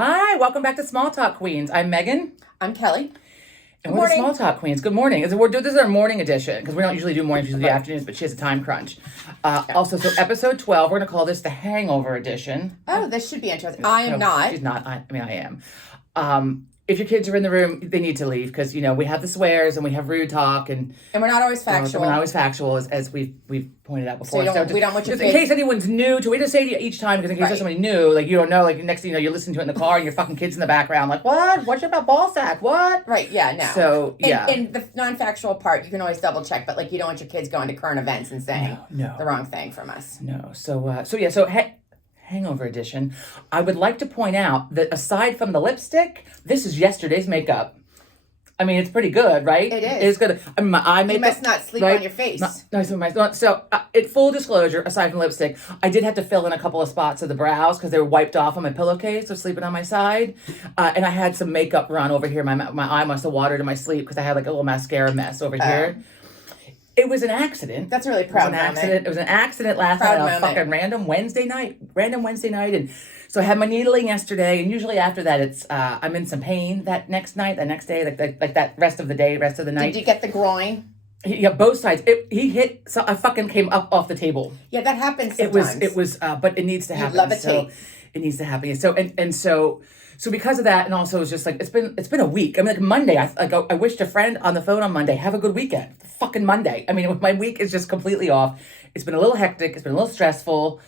Hi, welcome back to Small Talk Queens. I'm Megan. I'm Kelly. And we're the Small Talk Queens. Good morning. This is our morning edition because we don't usually do mornings, usually do afternoons, but she has a time crunch. Also, so episode 12, we're going to call this the Hangover Edition. Oh, this should be interesting. I am not. She's not. I am. If your kids are in the room, they need to leave because, we have the swears and we have rude talk and we're not always factual. We're not always factual, as we've pointed out before. So we don't want your kids. In case anyone's new to it, we just say to you each time, because in case there's somebody new, like you don't know, like next thing you know, you listen to it in the car and your fucking kids in the background, like, what? What's about ball sack? What? Right, yeah, no. So, yeah. And the non-factual part, you can always double check, but like you don't want your kids going to current events and saying the wrong thing from us. No. So Hangover Edition. I would like to point out that aside from the lipstick, this is yesterday's makeup. I mean, it's pretty good, right? It is. It's good. I mean, my eye makeup. You must not sleep on your face. Full disclosure, aside from lipstick, I did have to fill in a couple of spots of the brows because they were wiped off on my pillowcase. So sleeping on my side, and I had some makeup run over here. My eye must have watered in my sleep because I had like a little mascara mess over here. It was an accident. That's a really proud It was an accident last night on a fucking random Wednesday night. And so I had my needling yesterday, and usually after that, it's I'm in some pain that next day, like that rest of the night. Did you get the groin? Yeah, both sides. He hit. So I fucking came up off the table. Yeah, that happens sometimes. It was. But it needs to happen. Levitate. So it needs to happen. So because of that, and also it's just like it's been a week. I mean, like Monday, I wished a friend on the phone on Monday, have a good weekend. Fucking Monday. I mean, my week is just completely off. It's been a little hectic. It's been a little stressful.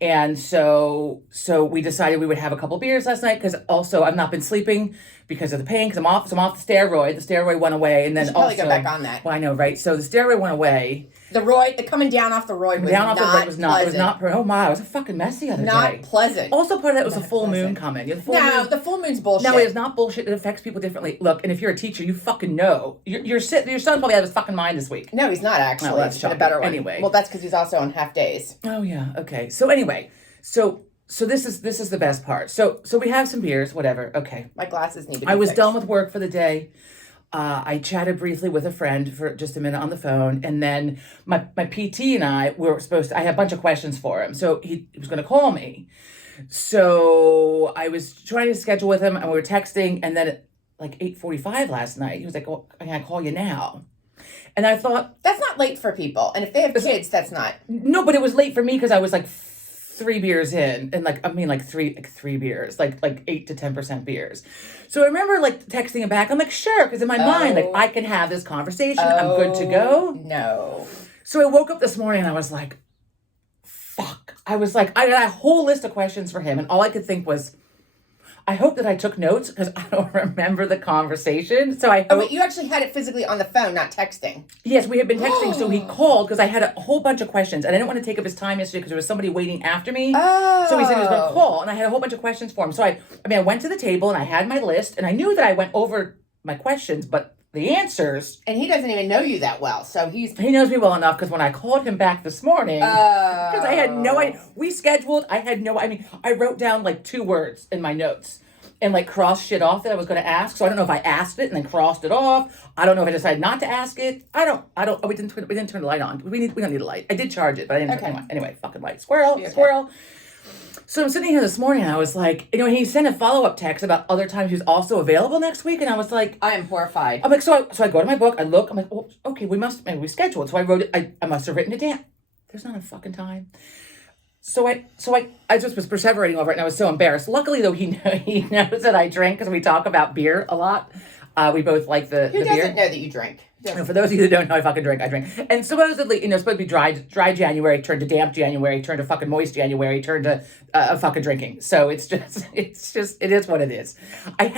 And so we decided we would have a couple beers last night because also I've not been sleeping because of the pain because I'm off the steroid. The steroid went away, and then probably go back on that. Well, I know, right? So the steroid went away. The coming down off the roid was not pleasant. It was not. Oh my! It was a fucking mess the other day. Not pleasant. Also, part of that was the full moon coming. The full moon's bullshit. No, it's not bullshit. It affects people differently. Look, and if you're a teacher, you fucking know. Your son probably had his fucking mind this week. No, he's not actually. Oh, that's been a better one. Anyway, well, that's because he's also on half days. Oh yeah. Okay. So anyway, so this is the best part. So we have some beers, whatever. Okay. My glasses need to be I was fixed. done with work for the day. I chatted briefly with a friend for just a minute on the phone, and then my PT and I I had a bunch of questions for him. So he was going to call me. So I was trying to schedule with him, and we were texting, and then at like 8:45 last night, he was like, "Well, can I call you now?" And I thought, that's not late for people. And if they have kids, that's not. No, but it was late for me because I was like 3 beers in, and three beers, like 8 to 10% beers. So I remember like texting him back. I'm like, sure, because in my mind, like I can have this conversation. I'm good to go. No. So I woke up this morning and I was like, fuck. I was like, I had a whole list of questions for him, and all I could think was, I hope that I took notes because I don't remember the conversation. So I hope... Oh, wait, you actually had it physically on the phone, not texting. Yes, we had been texting, so he called because I had a whole bunch of questions, and I didn't want to take up his time yesterday because there was somebody waiting after me. Oh. So he said he was going to call, and I had a whole bunch of questions for him. So I went to the table, and I had my list, and I knew that I went over my questions, but the answers... And he doesn't even know you that well, so He knows me well enough because when I called him back this morning... Because I had no idea... We scheduled, I wrote down like 2 words in my notes and like crossed shit off that I was going to ask. So I don't know if I asked it and then crossed it off. I don't know if I decided not to ask it. We didn't turn the light on. We don't need a light. I did charge it, but I didn't turn it. Anyway, fucking light. Squirrel. So I'm sitting here this morning and I was like, he sent a follow-up text about other times he was also available next week. And I was like... I am horrified. I'm like, so I go to my book, I look, I'm like, oh, okay, maybe we scheduled. So I wrote it, I must have written it down. There's not enough fucking time. So I just was perseverating over it, and I was so embarrassed. Luckily, though, he knows that I drink because we talk about beer a lot. We both like the beer. Who doesn't know that you drink? For those of you that don't know, I fucking drink. I drink. And supposedly, supposed to be dry January, turned to damp January, turned to fucking moist January, turned to fucking drinking. So it is what it is. I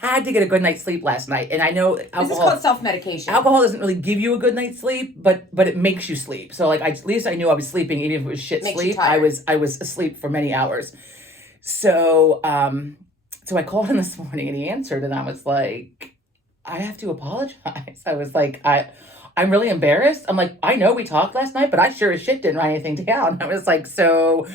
had to get a good night's sleep last night, and I know alcohol. This is called self-medication. Alcohol doesn't really give you a good night's sleep, but it makes you sleep. So like at least I knew I was sleeping, even if it was shit Makes sleep. You tired. I was asleep for many hours. So I called him this morning, and he answered, and I was like, I have to apologize. I was like, I'm really embarrassed. I'm like, I know we talked last night, but I sure as shit didn't write anything down. I was like, so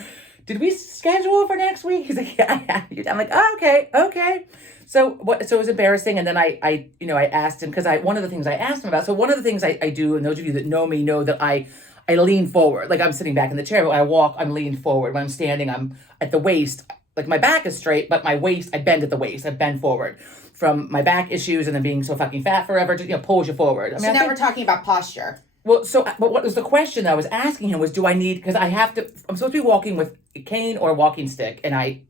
did we schedule for next week? He's like, yeah. I'm like, oh, okay. So it was embarrassing. And then I asked him, because one of the things I asked him about, so one of the things I do, and those of you that know me know that I lean forward. Like I'm sitting back in the chair, but when I walk, I'm leaned forward. When I'm standing, I'm at the waist. like my back is straight, but my waist, I bend at the waist. I bend forward from my back issues and then being so fucking fat forever, just, pulls you forward. I mean, so now we're talking about posture. Well, but what was the question that I was asking him was, do I need, because I'm supposed to be walking with a cane or a walking stick, and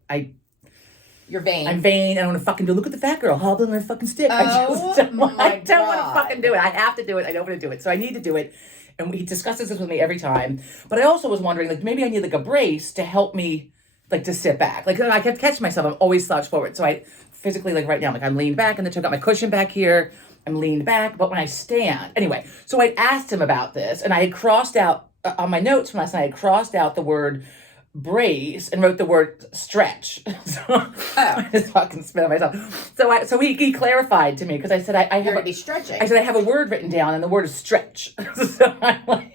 You're vain. I'm vain. I don't want to fucking do. Look at the fat girl hobbling on a fucking stick. I don't want to fucking do it. I have to do it. I don't want to do it. So I need to do it. And he discusses this with me every time. But I also was wondering, like, maybe I need like a brace to help me, like, to sit back. Like, I kept catching myself. I'm always slouched forward. So I physically, like right now, like I'm leaned back, and then took out my cushion back here. I'm leaned back. But when I stand, anyway, so I asked him about this, and I had crossed out on my notes from last night. I had crossed out the word brace and wrote the word stretch. So I just fucking spit on myself. So he clarified to me, because I said I have to be stretching. I said I have a word written down, and the word is stretch. So I'm like,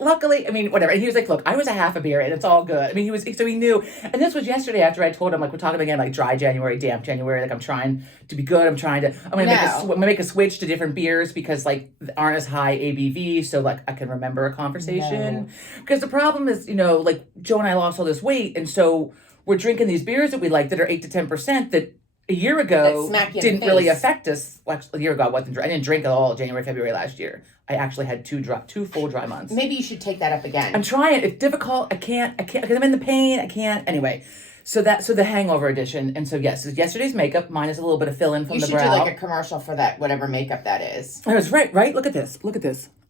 luckily, I mean, whatever. And he was like, look, I was a half a beer, and it's all good. I mean, so he knew. And this was yesterday after I told him, like, we're talking again, like dry January, damp January. Like, I'm trying to be good. I'm gonna make a switch to different beers, because like aren't as high ABV, so like I can remember a conversation. Because the problem is, like Joe and I lost all this weight, and so we're drinking these beers that we like that are 8 to 10% that a year ago didn't really affect us. Well, actually, a year ago I didn't drink at all January, February last year. I actually had two full dry months. Maybe you should take that up again. I'm trying. It's difficult. I can't because I'm in the pain. I can't. Anyway. So the hangover edition. And so yes, yesterday's makeup, mine is a little bit of fill-in from the brow. You should do like a commercial for that, whatever makeup that is. I was right? Look at this.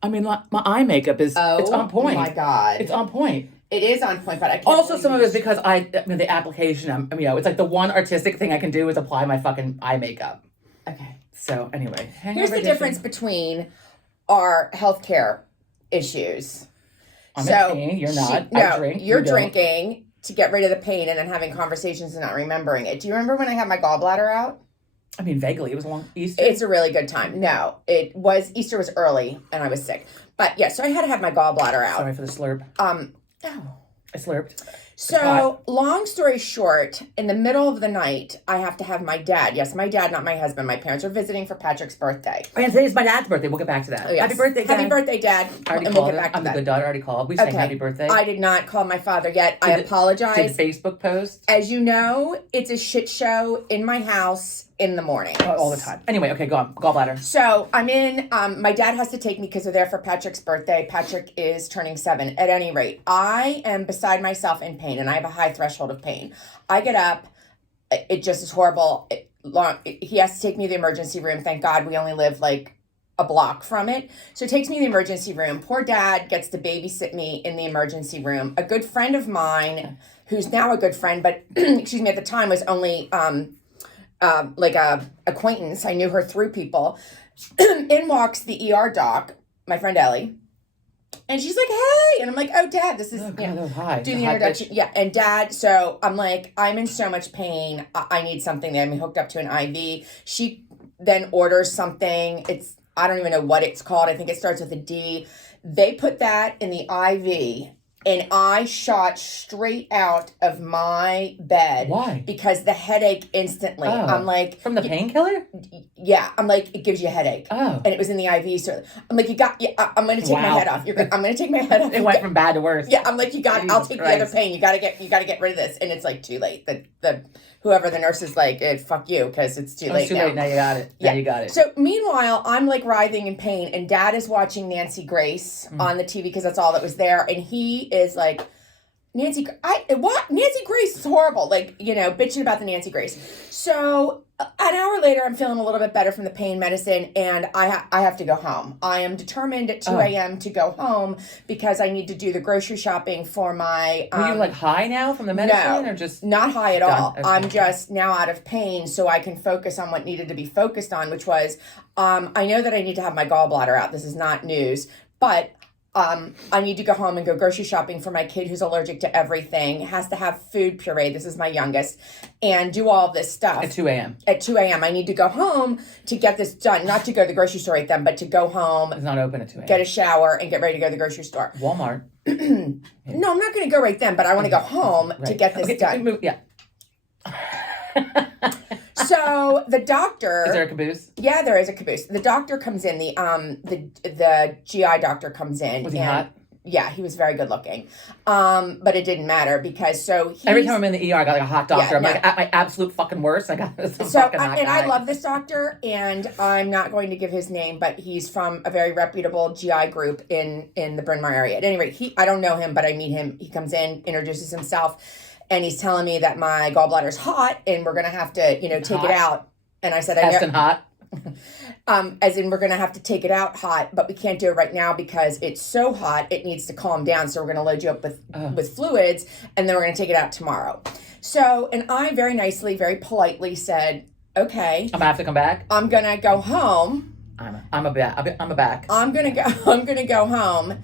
I mean, my eye makeup is, it's on point. Oh my God. It's on point. It is on point, but I can't. Also, some of it is because the application, it's like the one artistic thing I can do is apply my fucking eye makeup. Okay. So anyway. Here's the difference between our healthcare issues. I'm in pain. You're not. I drink. You're drinking to get rid of the pain and then having conversations and not remembering it. Do you remember when I had my gallbladder out? I mean, vaguely. It was a long Easter. It's a really good time. No, Easter was early and I was sick. But yeah, so I had to have my gallbladder out. Sorry for the slurp. I slurped. So, long story short, in the middle of the night, I have to have my dad. Yes, my dad, not my husband. My parents are visiting for Patrick's birthday. Oh, yeah, today's my dad's birthday. We'll get back to that. Oh, yes. Happy birthday, Dad. Happy birthday, Dad. And we'll get back to that. I'm a good daughter. I already called. We sang happy birthday. I did not call my father yet. I apologize. Did Facebook post? As you know, it's a shit show in my house in the morning. All the time. Anyway, okay, go on. Gallbladder. So I'm in, my dad has to take me because they're there for Patrick's birthday. Patrick is turning 7. At any rate, I am beside myself in pain, and I have a high threshold of pain. I get up. It just is horrible. He has to take me to the emergency room. Thank God we only live like a block from it. So it takes me to the emergency room. Poor dad gets to babysit me in the emergency room. A good friend of mine, who's now a good friend, but excuse me, at the time was only like a acquaintance. I knew her through people. In walks the ER doc, my friend Ellie. And she's like, hey. And I'm like, oh, Dad, this is, hi. Do the introduction. Yeah. And Dad, so I'm like, I'm in so much pain. I need something that I'm hooked up to an IV. She then orders something. I don't even know what it's called. I think it starts with a D. They put that in the IV. And I shot straight out of my bed. Why? Because the headache instantly. I'm like... From the painkiller? Yeah. I'm like, it gives you a headache. Oh. And it was in the IV. So I'm like, I'm going to take my head off. I'm going to take my head off. It went from bad to worse. Yeah. I'm like, I'll take the other pain. You got to get rid of this. And it's like too late. Whoever the nurse is like, fuck you, because it's too late It's too late. Now you got it. Yeah. Now you got it. So meanwhile, I'm like writhing in pain, and Dad is watching Nancy Grace on the TV because that's all that was there. And he is like, Nancy Grace is horrible. Like, bitching about the Nancy Grace. So an hour later, I'm feeling a little bit better from the pain medicine, and I have to go home. I am determined at 2 a.m. to go home because I need to do the grocery shopping for my... Were you like high now from the medicine, or just... not high at all. Okay. I'm just now out of pain so I can focus on what needed to be focused on, which was, I know that I need to have my gallbladder out. This is not news, but... I need to go home and go grocery shopping for my kid who's allergic to everything, has to have food puree. This is my youngest, and do all this stuff. At 2 a.m. At 2 a.m. I need to go home to get this done. Not to go to the grocery store right then, but to go home. It's not open at 2 a.m. Get a shower and get ready to go to the grocery store. Walmart. No, I'm not going to go right then, but I want to go home to get this done. Yeah. So the doctor... Is there a caboose? Yeah, there is a caboose. The doctor comes in. The GI doctor comes in. Was he hot? Yeah, he was very good looking. But it didn't matter because Every time I'm in the ER, I got like a hot doctor. Yeah, I'm no. like at my absolute fucking worst. I got this So, fucking hot and guy. I love this doctor, and I'm not going to give his name, but he's from a very reputable GI group in the Bryn Mawr area. At any rate, I don't know him, but I meet him. He comes in, introduces himself, and he's telling me that my gallbladder's hot, and we're gonna have to, take it out. And I said, Testing hot. as in we're gonna have to take it out hot, but we can't do it right now because it's so hot. It needs to calm down. So we're gonna load you up with fluids, and then we're gonna take it out tomorrow. So, and I very nicely, very politely said, okay, I'm gonna have to come back. I'm gonna go home. I'm a back. I'm gonna go home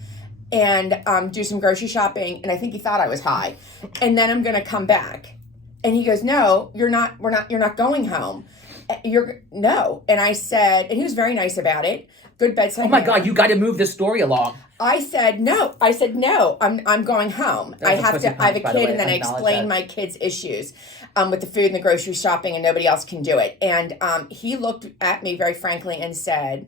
and do some grocery shopping. And I think he thought I was high. And then I'm gonna come back. And he goes, no, you're not going home. No. And I said, and he was very nice about it. Good bedside. Oh my manner. God, you got to move this story along. I said no. I'm going home. I have a kid, and then I explained my kid's issues with the food and the grocery shopping, and nobody else can do it. And he looked at me very frankly and said,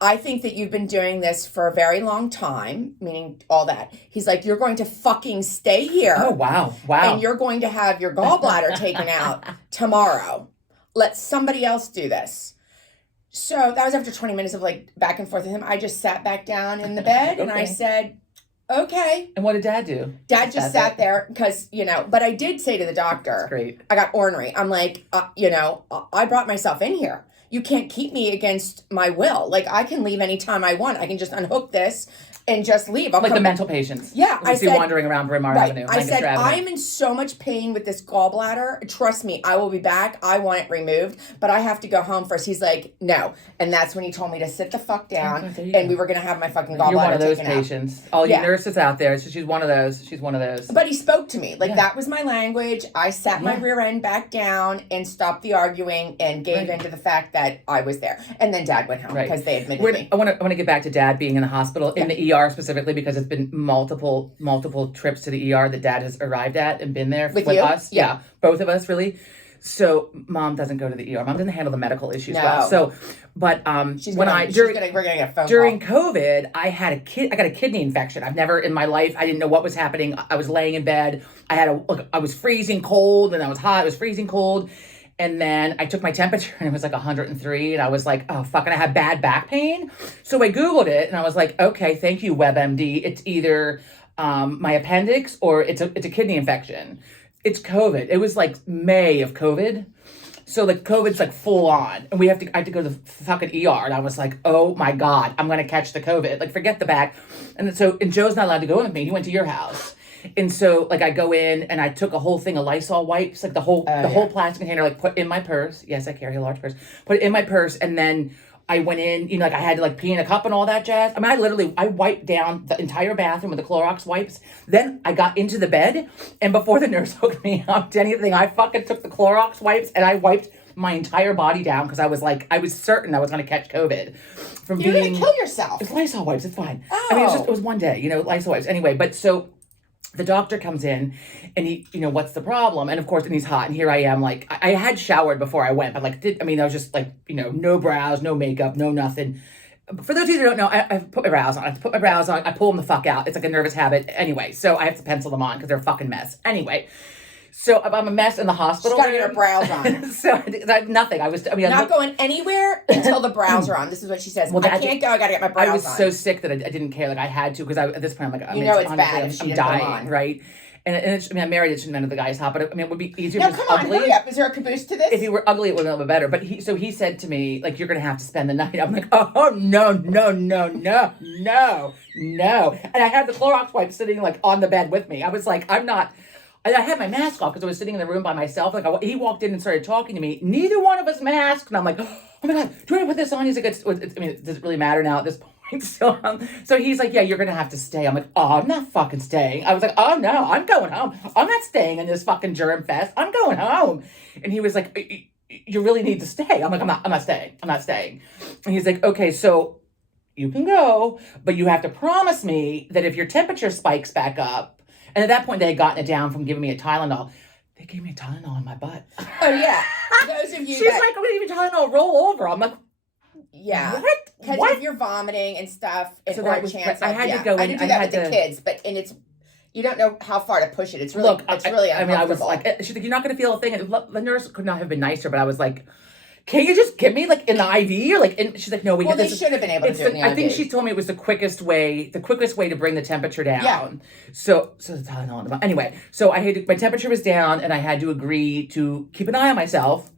I think that you've been doing this for a very long time, meaning all that. He's like, you're going to fucking stay here. Oh, wow. And you're going to have your gallbladder taken out tomorrow. Let somebody else do this. So that was after 20 minutes of like back and forth with him. I just sat back down in the bed and I said, okay. And what did Dad do? Dad just sat there because, but I did say to the doctor, That's great. I got ornery. I'm like, I brought myself in here. You can't keep me against my will. Like, I can leave anytime I want. I can just unhook this and just leave. Like the mental patients. Yeah, I said, wandering around Bryn Mawr Avenue. I said, I am in so much pain with this gallbladder. Trust me, I will be back. I want it removed, but I have to go home first. He's like, no. And that's when he told me to sit the fuck down, and we were going to have my fucking gallbladder taken out. You're one of those patients. All you nurses out there, so she's one of those. She's one of those. But he spoke to me. Like, that was my language. I sat my rear end back down and stopped the arguing and gave in to the fact that I was there. And then Dad went home because they admitted me. I want to get back to Dad being in the hospital, in the ER specifically, because it's been multiple trips to the ER that Dad has arrived at and been there with us. Yeah, both of us really. So Mom doesn't go to the ER. Mom doesn't handle the medical issues well. So, but we're gonna get a phone during call. COVID, I got a kidney infection. I've never in my life. I didn't know what was happening. I was laying in bed. I was freezing cold, and I was hot. I was freezing cold. And then I took my temperature and it was like 103. And I was like, oh, fuck. And I had bad back pain. So I Googled it and I was like, okay, thank you, WebMD. It's either my appendix or it's a kidney infection. It's COVID. It was like May of COVID. So like COVID's like full on. And I had to go to the fucking ER. And I was like, oh my God, I'm going to catch the COVID. Like forget the back. And Joe's not allowed to go in with me. He went to your house. And so, like, I go in and I took a whole thing of Lysol wipes, like the whole plastic container, like put in my purse. Yes, I carry a large purse. Put it in my purse, and then I went in. Like I had to like pee in a cup and all that jazz. I mean, I wiped down the entire bathroom with the Clorox wipes. Then I got into the bed, and before the nurse hooked me up to anything, I fucking took the Clorox wipes and I wiped my entire body down because I was certain I was going to catch COVID. You're going to kill yourself. It's Lysol wipes. It's fine. Oh. I mean, it was one day. Lysol wipes. Anyway, but so. The doctor comes in and he, what's the problem? And of course, and he's hot. And here I am, like, I had showered before I went, but I was just like, no brows, no makeup, no nothing. For those of you who don't know, I put my brows on. I pull them the fuck out. It's like a nervous habit. Anyway, so I have to pencil them on because they're a fucking mess. Anyway. So I'm a mess in the hospital. She's got your brows on. So nothing. Not going anywhere until the brows are on. This is what she says. Well, I can't go. I got to get my brows on. I was so sick that I didn't care. Like I had to because at this point I'm like, it's bad if she didn't dying, go on. Right? And I'm married. It shouldn't matter the guy's hot, but it would be easier. No, if come ugly. Hurry up. Is there a caboose to this? If he were ugly, it would have been better. But he said to me, like, you're gonna have to spend the night. I'm like, oh no. And I had the Clorox wipe sitting like on the bed with me. I was like, I'm not. I had my mask off because I was sitting in the room by myself. Like he walked in and started talking to me. Neither one of us masked, and I'm like, oh my God, do you want to put this on? He's like, does it really matter now at this point? So he's like, yeah, you're gonna have to stay. I'm like, oh, I'm not fucking staying. I was like, oh no, I'm going home. I'm not staying in this fucking germ fest. I'm going home. And he was like, you really need to stay. I'm like, I'm not staying. And he's like, okay, so you can go, but you have to promise me that if your temperature spikes back up. And at that point, they had gotten it down from giving me a Tylenol. They gave me a Tylenol in my butt. Oh, yeah. Those of you She's like, I'm going to give you Tylenol, roll over. I'm like, yeah. What? Because What? if you're vomiting and stuff, So or that a was- chance I of, had to yeah. go I in- didn't do I that had with the to- kids, but you don't know how far to push it. It's really, it's really I mean, I was uncomfortable. like, she's like, you're not going to feel a thing. And the nurse could not have been nicer, but I was like, can't you just give me like in the IV or like? And she's like, no, we. Well, they this is- should have been able to it's do it in the I think IV. she told me it was the quickest way to bring the temperature down. Yeah. So the Tylenol. Anyway, so I had to, my temperature was down, and I had to agree to keep an eye on myself.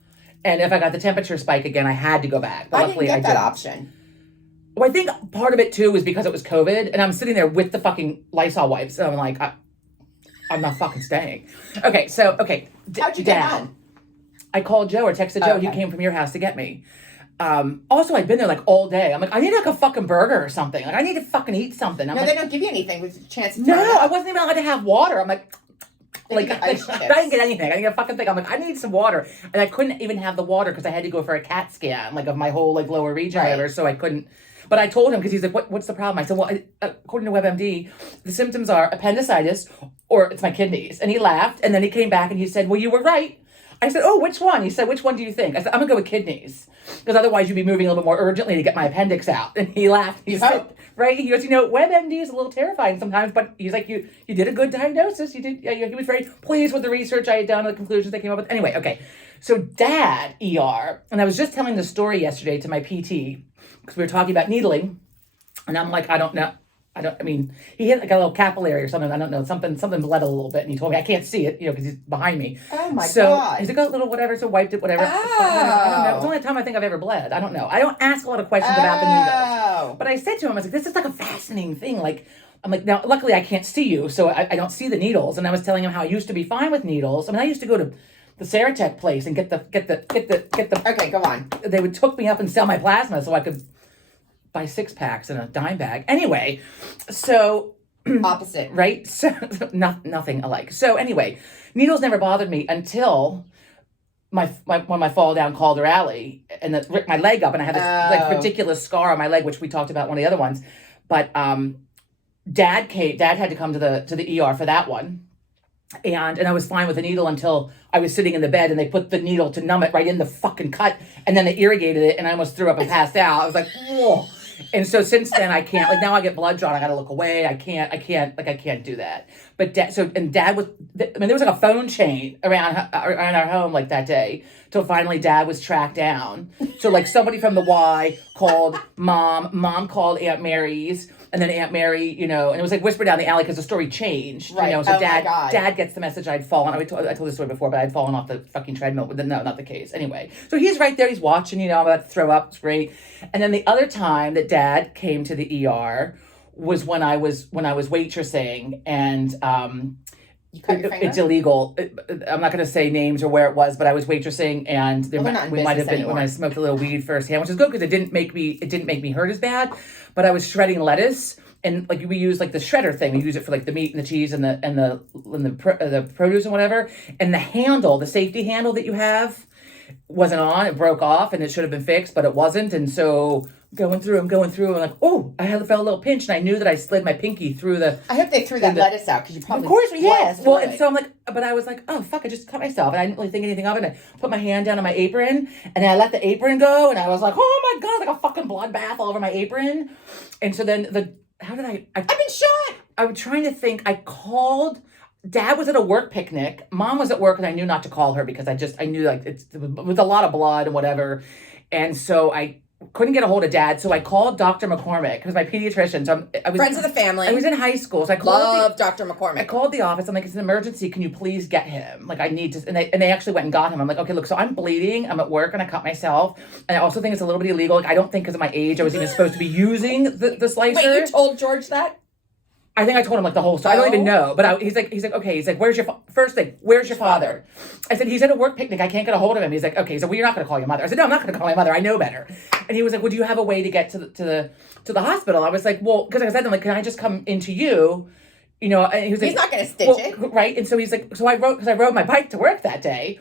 And if I got the temperature spike again, I had to go back. But I didn't luckily, get I that didn't. option. Well, I think part of it too was because it was COVID, and I'm sitting there with the fucking Lysol wipes, and I'm like, I'm not fucking staying. Okay, so How'd you get Dad. home? I called Joe or texted Joe. He Okay. came from your house to get me. Also, I'd been there like all day. I'm like, I need like a fucking burger or something. Like, I need to fucking eat something. I'm No, like, they don't give you anything with a chance to no, throw it I up. wasn't even allowed to have water. I'm like, They like give you I ice didn't chips. get anything. I didn't get a fucking thing. I'm like, I need some water, and I couldn't even have the water because I had to go for a CAT scan, like of my whole like lower region, or Right. whatever. So I couldn't. But I told him because he's like, what's the problem? I said, well, according to WebMD, the symptoms are appendicitis or it's my kidneys. And he laughed, and then he came back and he said, well, you were right. I said, oh, which one? He said, which one do you think? I said, I'm gonna go with kidneys because otherwise you'd be moving a little bit more urgently to get my appendix out. And he laughed. He said, right? He goes, WebMD is a little terrifying sometimes, but he's like, you did a good diagnosis. You did. Yeah, he was very pleased with the research I had done, the conclusions they came up with. Anyway, okay. So Dad, ER, and I was just telling the story yesterday to my PT because we were talking about needling, and I'm like, I don't know. I mean, he hit like a little capillary or something. I don't know. Something bled a little bit. And he told me, I can't see it, because he's behind me. Oh my so God. he's like, a little whatever. So wiped it, whatever. I don't know. It's the only time I think I've ever bled. I don't know. I don't ask a lot of questions about the needles. But I said to him, I was like, this is like a fascinating thing. Like, I'm like, now, luckily I can't see you, so I don't see the needles. And I was telling him how I used to be fine with needles. I mean, I used to go to the Ceratec place and get the. Okay, go on. They would hook me up and sell my plasma so I could buy 6-packs in a dime bag. Anyway, so Opposite. right, so nothing alike. So anyway, needles never bothered me until when my fall down Calder Alley and ripped my leg up, and I had this like ridiculous scar on my leg, which we talked about in one of the other ones. But Dad had to come to the ER for that one. And I was fine with the needle until I was sitting in the bed and they put the needle to numb it right in the fucking cut, and then they irrigated it and I almost threw up and passed out. I was like, whoa. And so since then I can't, like, now I get bloodshot, I gotta look away. I can't do that. But Dad was, I mean, there was like a phone chain around our home like that day till finally Dad was tracked down. So like somebody from the Y called mom called Aunt Mary's, and then Aunt Mary, and it was like whispered down the alley because the story changed. Right. So Oh my God. Dad gets the message I'd fallen. I told this story before, but I'd fallen off the fucking treadmill. But no, not the case. Anyway, so he's right there. He's watching. I'm about to throw up. It's great. And then the other time that Dad came to the ER was when I was waitressing, and You cut your finger? it's illegal. I'm not going to say names or where it was, but I was waitressing, and Well, they're not in we might have business been when I anymore. smoked a little weed firsthand, which is good because it didn't make me hurt as bad. But I was shredding lettuce, and like we use like the shredder thing. We use it for like the meat and the cheese and the produce and whatever. And the handle, the safety handle that you have, wasn't on. It broke off, and it should have been fixed, but it wasn't. And so going through, I'm like, oh, I felt a little pinch, and I knew that I slid my pinky through the. I hope they threw that lettuce out because you probably. Of course, yes. wiped Well, through and it. so I'm like, but I was like, oh fuck, I just cut myself, and I didn't really think anything of it. And I put my hand down on my apron, and then I let the apron go, and I was like, oh my god, like a fucking bloodbath all over my apron. And so then how did I've been shot. I was trying to think. I called. Dad was at a work picnic. Mom was at work, and I knew not to call her because I knew like it was a lot of blood and whatever, and so I couldn't get a hold of Dad. So I called Dr. McCormick, who's my pediatrician. So I was Friends of the family. I was in high school, so I called. Love Dr. I McCormick. called the office. I'm like, it's an emergency. Can you please get him? Like, I need to. And they actually went and got him. I'm like, okay, look, so I'm bleeding. I'm at work and I cut myself. And I also think it's a little bit illegal. Like, I don't think because of my age I was even supposed to be using the slicer. Wait, you told George that? I think I told him like the whole story. I don't even know. But he's like, okay. He's like, where's your father? I said, he's at a work picnic. I can't get a hold of him. He's like, okay, so you're not going to call your mother. I said, no, I'm not going to call my mother. I know better. And he was like, well, do you have a way to get to the hospital? I was like, well, because I said to him, like, can I just come into you? And he was like, He's not going to stitch it. right? And so he's like, so I rode my bike to work that day.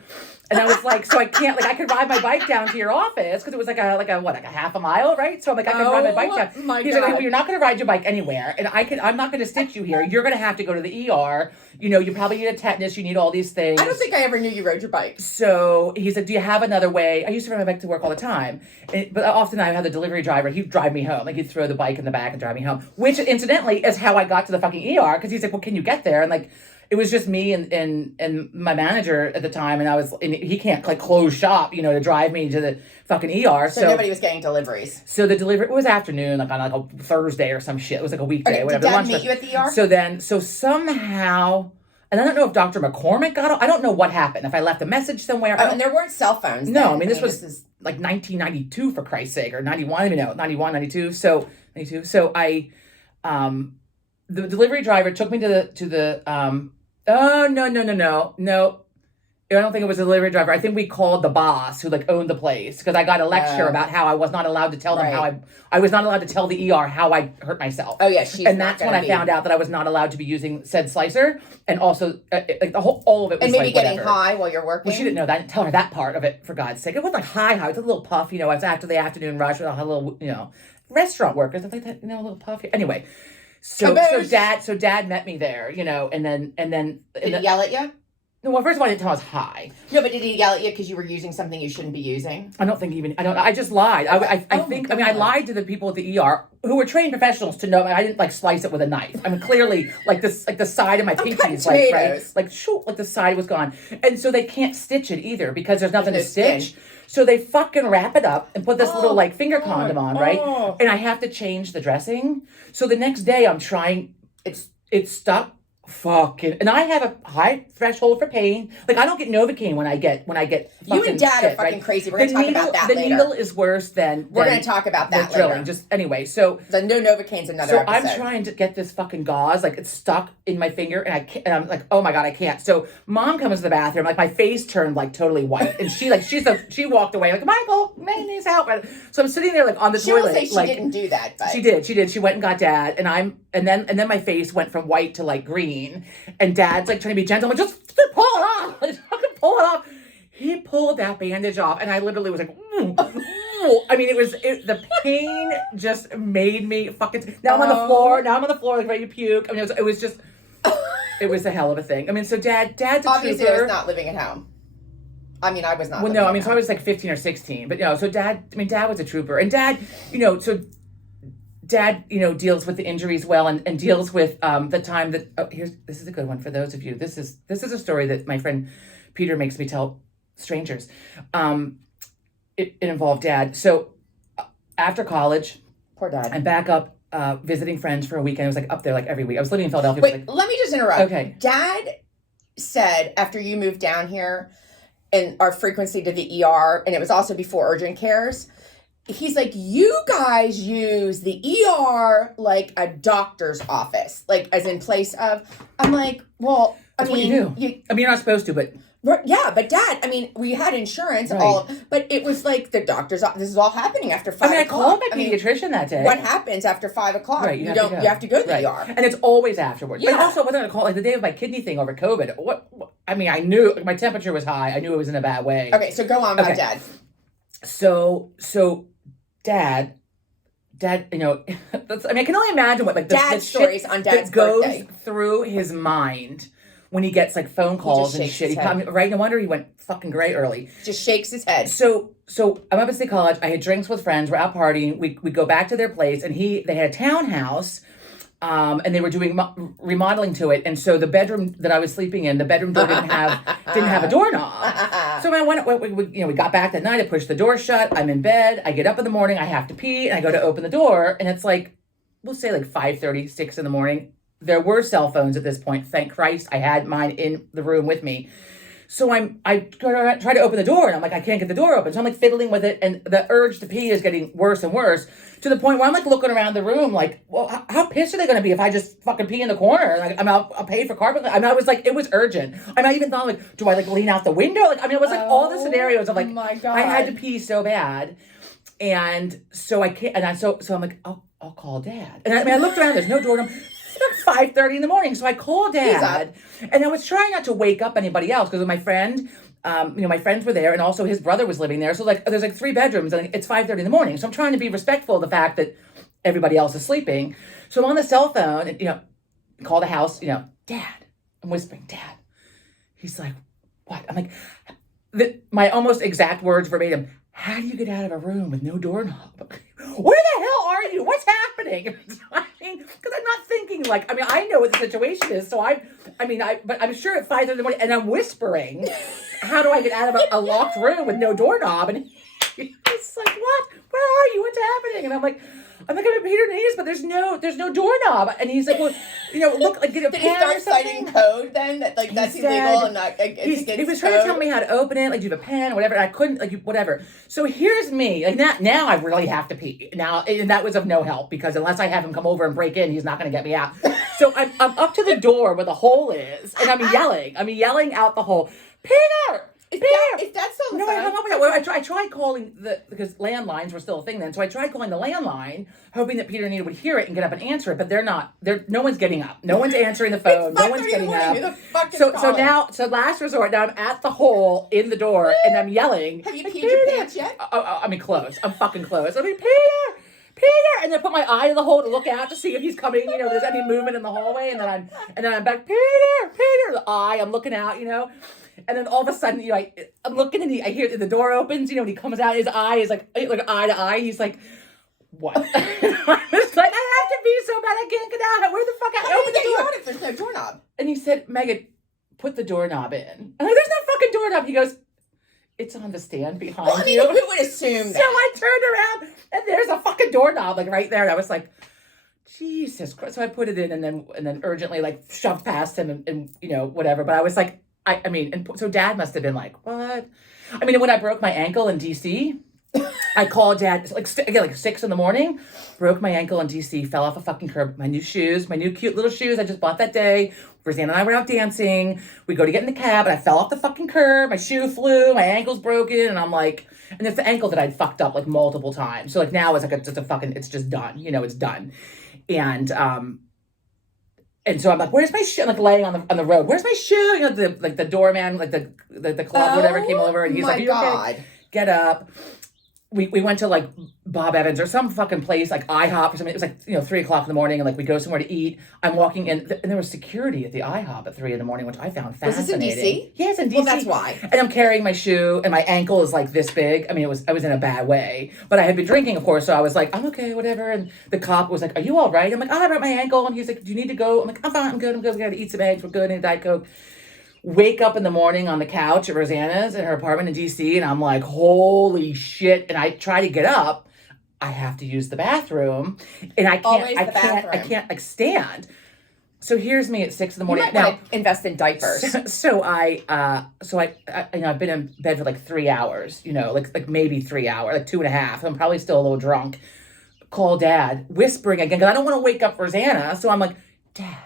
And I was like, so I can't, like, I could ride my bike down to your office because it was like a half a mile, right? So I'm like, I could ride my bike down. My He's God. like, well, you're not going to ride your bike anywhere. And I'm not going to stitch you here. You're going to have to go to the ER. You know, you probably need a tetanus. You need all these things. I don't think I ever knew you rode your bike. So he said, do you have another way? I used to ride my bike to work all the time. But often I had the delivery driver. He'd drive me home. Like, he'd throw the bike in the back and drive me home. Which, incidentally, is how I got to the fucking ER. Because he's like, well, can you get there? And, like, it was just me and my manager at the time, and he can't like close shop, you know, to drive me to the fucking ER. So nobody was getting deliveries. So the delivery, it was afternoon, like on like a Thursday or some shit. It was like a weekday, Okay, whatever. did Dad meet you at the ER? So somehow, and I don't know if Dr. McCormick got it. I don't know what happened. If I left a message somewhere. And there weren't cell phones. No, then. I mean, this was like 1992 for Christ's sake, or 91. I mean, 91, 92. So 92. So the delivery driver took me to the oh, no. I don't think it was a delivery driver. I think we called the boss who like owned the place because I got a lecture about how I was not allowed to tell them how I was not allowed to tell the ER how I hurt myself. Oh yeah, and that's when I found out that I was not allowed to be using said slicer, and also like all of it was and maybe like, getting whatever. high while you're working. Well, she didn't know that. I didn't tell her that part of it, for God's sake. It wasn't like high. It was a little puff, you know. It was after the afternoon rush. We all had a little, you know, restaurant workers stuff like that, you know, a little puff. Anyway, so dad met me there, you know, and then did he yell at you? No, well, first of all, I didn't tell us hi. No, but did he yell at you because you were using something you shouldn't be using? I just lied. I lied to the people at the ER who were trained professionals to know I didn't like slice it with a knife. I mean, clearly, like this, like the side of my pinky is like, right? Like, shoot, like the side was gone. And so they can't stitch it either because there's nothing to stitch. Skin. So they fucking wrap it up and put this little like finger condom on, right? And I have to change the dressing. So the next day I'm trying, it's stuck. Fucking, and I have a high threshold for pain. Like, I don't get Novocaine when I get you and Dad shit, are fucking right? crazy. We're gonna talk about that the later. needle is worse than we're gonna talk about that later. Drilling. Just anyway, so the no Novocaine's another episode. I'm trying to get this fucking gauze, like it's stuck in my finger, and I can't, and I'm like, oh my God, I can't. So Mom comes to the bathroom, like my face turned like totally white, and she walked away like, Michael, man needs help. So I'm sitting there like on the toilet. Will say she like, didn't do that, but she did. She went and got Dad, and then my face went from white to like green, and Dad's like trying to be gentle. I'm like, just pull it off. Like, fucking pull it off. He pulled that bandage off, and I literally was like, ooh. I mean, the pain just made me fucking. Now I'm on the floor. Like ready to puke. I mean, it was just. It was a hell of a thing. I mean, so Dad's a obviously trooper. I was not living at home. I mean, I was not. Well, no, I mean, so I was like 15 or 16, but so Dad was a trooper, and Dad, Dad, deals with the injuries well, and deals with the time that. This is a good one for those of you. This is a story that my friend Peter makes me tell strangers. It involved Dad. So after college, poor Dad, I'm back up visiting friends for a weekend. I was like up there like every week. I was living in Philadelphia. Wait, let me just interrupt. Okay. Dad said after you moved down here, and our frequency to the ER, and it was also before urgent cares. He's like, you guys use the ER like a doctor's office, like as in place of. I'm like, well, That's what you do. You're not supposed to, but. Yeah, but Dad, I mean, we had insurance, right. But it was like the doctor's office. This is all happening after 5 o'clock. I called my pediatrician that day. What happens after 5 o'clock? Right, you have to go to the ER. And it's always afterwards. Yeah. But also, I wasn't going to call, like the day of my kidney thing over COVID. I mean, I knew my temperature was high. I knew it was in a bad way. Okay, so go on about Dad. So Dad, I can only imagine what like Dad's stories on Dad's birthday goes through his mind when he gets like phone calls and shit. Right? No wonder he went fucking gray early. Just shakes his head. So I'm up at State College. I had drinks with friends. We're out partying. We go back to their place, and they had a townhouse, and they were doing remodeling to it. And so the bedroom that I was sleeping in, the bedroom door didn't have a doorknob. So we got back that night. I pushed the door shut. I'm in bed. I get up in the morning. I have to pee, and I go to open the door, and it's like, we'll say like 5:30, 6 in the morning. There were cell phones at this point. Thank Christ, I had mine in the room with me. So I try to open the door, and I'm like, I can't get the door open. So I'm like fiddling with it, and the urge to pee is getting worse and worse to the point where I'm like looking around the room, like, well, how pissed are they going to be if I just fucking pee in the corner? Like, I'll pay for carpet. I mean, I was like, it was urgent. I even thought like, do I like lean out the window? Like, I mean, it was like all the scenarios of like, my God. I had to pee so bad, and so I can't. And so I'm like, I'll call Dad. And I looked around. There's no door. It's like 5:30 in the morning, so I called Dad, and I was trying not to wake up anybody else because with my friend, My friends were there, and also his brother was living there. So like, there's like 3 bedrooms, and it's 5:30 in the morning. So I'm trying to be respectful of the fact that everybody else is sleeping. So I'm on the cell phone, and call the house. Dad. I'm whispering, Dad. He's like, what? I'm like, my almost exact words verbatim. How do you get out of a room with no doorknob? Where the hell are you? What's happening? I mean, because I'm not thinking like, I know what the situation is. So but I'm sure at 5:30 in the morning, and I'm whispering, how do I get out of a locked room with no doorknob? And he's like, what? Where are you? What's happening? And I'm like, I'm at Peter and Annie's, but there's no doorknob. And he's like, well, look, like, get a Did pen he start or something. citing code then? That like that's illegal and not against He was trying to tell me how to open it, like, do you have a pen or whatever. And I couldn't, like, whatever. So here's me, like, now I really have to pee. Now, and that was of no help, because unless I have him come over and break in, he's not going to get me out. So I'm up to the door where the hole is, and I'm yelling out the hole, Peter! Is that still No, I hung up with it. I tried calling because landlines were still a thing then. So I tried calling the landline, hoping that Peter and Anita would hear it and get up and answer it. But they're not. No one's getting up. No one's answering the phone. No one's getting up. So last resort. Now I'm at the hole in the door, and I'm yelling. Have you peed your pants yet? Close. I'm fucking close. Peter. And then I put my eye to the hole to look out to see if he's coming, if there's any movement in the hallway. And then I'm back, Peter, the eye, I'm looking out, And then all of a sudden, I'm looking, and I hear the door opens, when he comes out, his eye is like eye to eye. He's like, what? I was like, I have to be so bad, I can't get out. Where the fuck I open the door? If there's no doorknob. And he said, Megan, put the doorknob in. I'm like, there's no fucking doorknob. He goes, it's on the stand behind you. Who would assume that? So I turned around, and there's a fucking doorknob, like, right there. And I was like, Jesus Christ. So I put it in, and then urgently, like, shoved past him and whatever. But I was like, and so Dad must have been like, what? When I broke my ankle in DC, I called Dad, like 6 in the morning, broke my ankle in DC, fell off a fucking curb. My new cute little shoes I just bought that day. Roseanne and I were out dancing. We go to get in the cab, and I fell off the fucking curb. My shoe flew, my ankle's broken, and I'm like, and it's the ankle that I'd fucked up like multiple times. So like now it's like it's just done. It's done. And so I'm like, where's my shoe? I'm like laying on the road. Where's my shoe? The doorman, like the club, whatever, came over, and he's like, okay? Get up. We went to like Bob Evans or some fucking place, like IHOP or something. It was like 3:00 in the morning, and like we go somewhere to eat. I'm walking in, and there was security at the IHOP at 3 in the morning, which I found fascinating. Was this in DC? Yes, in DC. Well, that's why. And I'm carrying my shoe, and my ankle is like this big. I was in a bad way, but I had been drinking, of course, so I was like, I'm okay, whatever. And the cop was like, are you all right? I'm like, I broke my ankle, and he's like, do you need to go? I'm like, I'm fine, I'm good. We gotta eat some eggs. We're good. And a Diet Coke. Wake up in the morning on the couch at Rosanna's in her apartment in DC, and I'm like, holy shit. And I try to get up. I have to use the bathroom, and I can't like stand. So here's me at 6 in the morning. You might want to invest in diapers. So I've been in bed for like 3 hours, like maybe 3 hours, like 2.5. I'm probably still a little drunk. Call Dad, whispering again, because I don't want to wake up Rosanna. So I'm like, Dad,